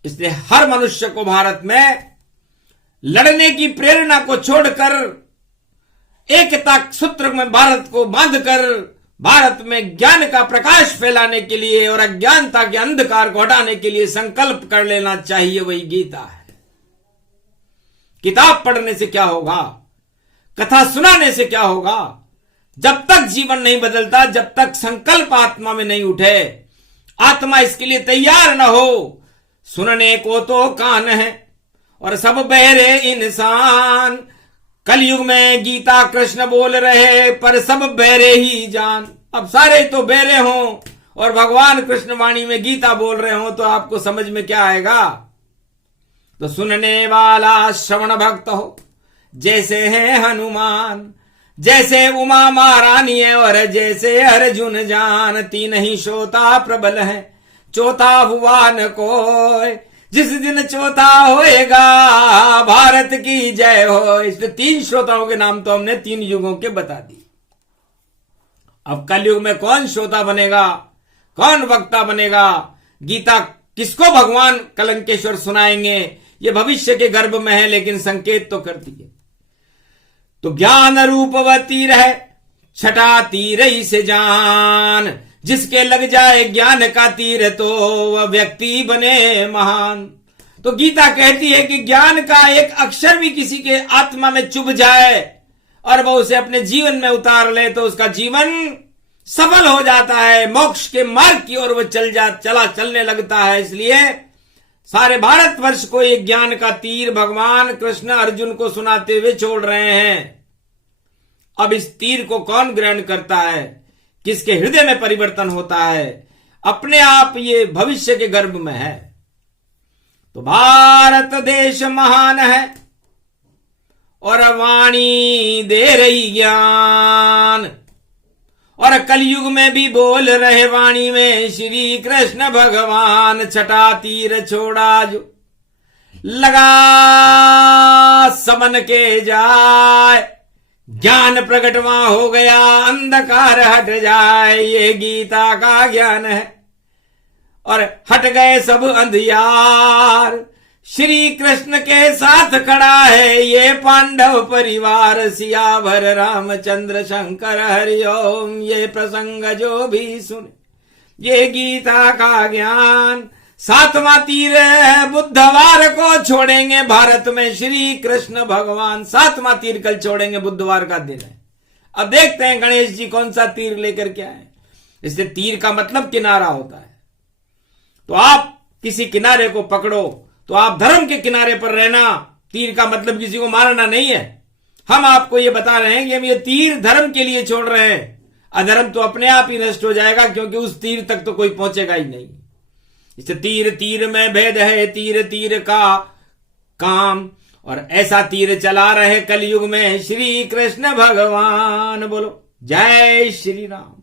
इसलिए हर मनुष्य को भारत में लड़ने की प्रेरणा को छोड़कर एकता सूत्र में भारत को बांधकर भारत में ज्ञान का प्रकाश फैलाने के लिए और अज्ञानता के अंधकार को हटाने के लिए संकल्प कर लेना चाहिए। वही गीता है। किताब पढ़ने से क्या होगा, कथा सुनाने से क्या होगा? जब तक जीवन नहीं बदलता, जब तक संकल्प आत्मा में नहीं उठे, आत्मा इसके लिए तैयार न हो। सुनने को तो कान है और सब बहरे इंसान। कलयुग में गीता कृष्ण बोल रहे पर सब बहरे ही जान। अब सारे तो बहरे हों और भगवान कृष्ण वाणी में गीता बोल रहे हो तो आपको समझ में क्या आएगा? तो सुनने वाला श्रवण भक्त हो, जैसे है हनुमान, जैसे उमा महारानी है और जैसे अर्जुन जान। तीन ही श्रोता प्रबल है, चौथा हुआ न कोई। जिस दिन चौथा होएगा भारत की जय हो। इसलिए तीन श्रोताओं के नाम तो हमने तीन युगों के बता दिए। अब कलयुग में कौन श्रोता बनेगा, कौन वक्ता बनेगा? गीता किसको भगवान कलंकेश्वर सुनाएंगे, ये भविष्य के गर्भ में है, लेकिन संकेत तो करती है। तो ज्ञान रूप व तीर है, छठा तीर ही से जान। जिसके लग जाए ज्ञान का तीर तो वह व्यक्ति बने महान। तो गीता कहती है कि ज्ञान का एक अक्षर भी किसी के आत्मा में चुभ जाए और वह उसे अपने जीवन में उतार ले तो उसका जीवन सफल हो जाता है, मोक्ष के मार्ग की ओर वह चलने लगता है। इसलिए सारे भारतवर्ष को एक ज्ञान का तीर भगवान कृष्ण अर्जुन को सुनाते हुए छोड़ रहे हैं। अब इस तीर को कौन ग्रहण करता है, किसके हृदय में परिवर्तन होता है, अपने आप ये भविष्य के गर्भ में है। तो भारत देश महान है और वाणी दे रही ज्ञान। और कलयुग में भी बोल रहे वाणी में श्री कृष्ण भगवान। छठा तीर छोड़ा जो लगा समन के जाए, ज्ञान प्रकट वहां हो गया, अंधकार हट जाए। ये गीता का ज्ञान है और हट गए सब अंधियार। श्री कृष्ण के साथ खड़ा है ये पांडव परिवार। सियावर रामचंद्र शंकर हरिओम। ये प्रसंग जो भी सुने ये गीता का ज्ञान। सातवां तीर बुधवार को छोड़ेंगे भारत में श्री कृष्ण भगवान। सातवां तीर कल छोड़ेंगे, बुधवार का दिन है। अब देखते हैं गणेश जी कौन सा तीर लेकर के आए। इसलिए तीर का मतलब किनारा होता है। तो आप किसी किनारे को पकड़ो तो आप धर्म के किनारे पर रहना। तीर का मतलब किसी को मारना नहीं है। हम आपको ये बता रहे हैं कि हम ये तीर धर्म के लिए छोड़ रहे हैं। अधर्म तो अपने आप ही नष्ट हो जाएगा, क्योंकि उस तीर तक तो कोई पहुंचेगा ही नहीं। इस तीर तीर में भेद है, तीर तीर का काम। और ऐसा तीर चला रहे कलयुग में श्री कृष्ण भगवान। बोलो जय श्री राम,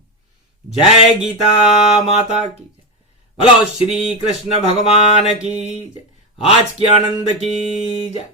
जय गीता माता की जय। बोलो श्री कृष्ण भगवान की जय। आज की आनंद की जय।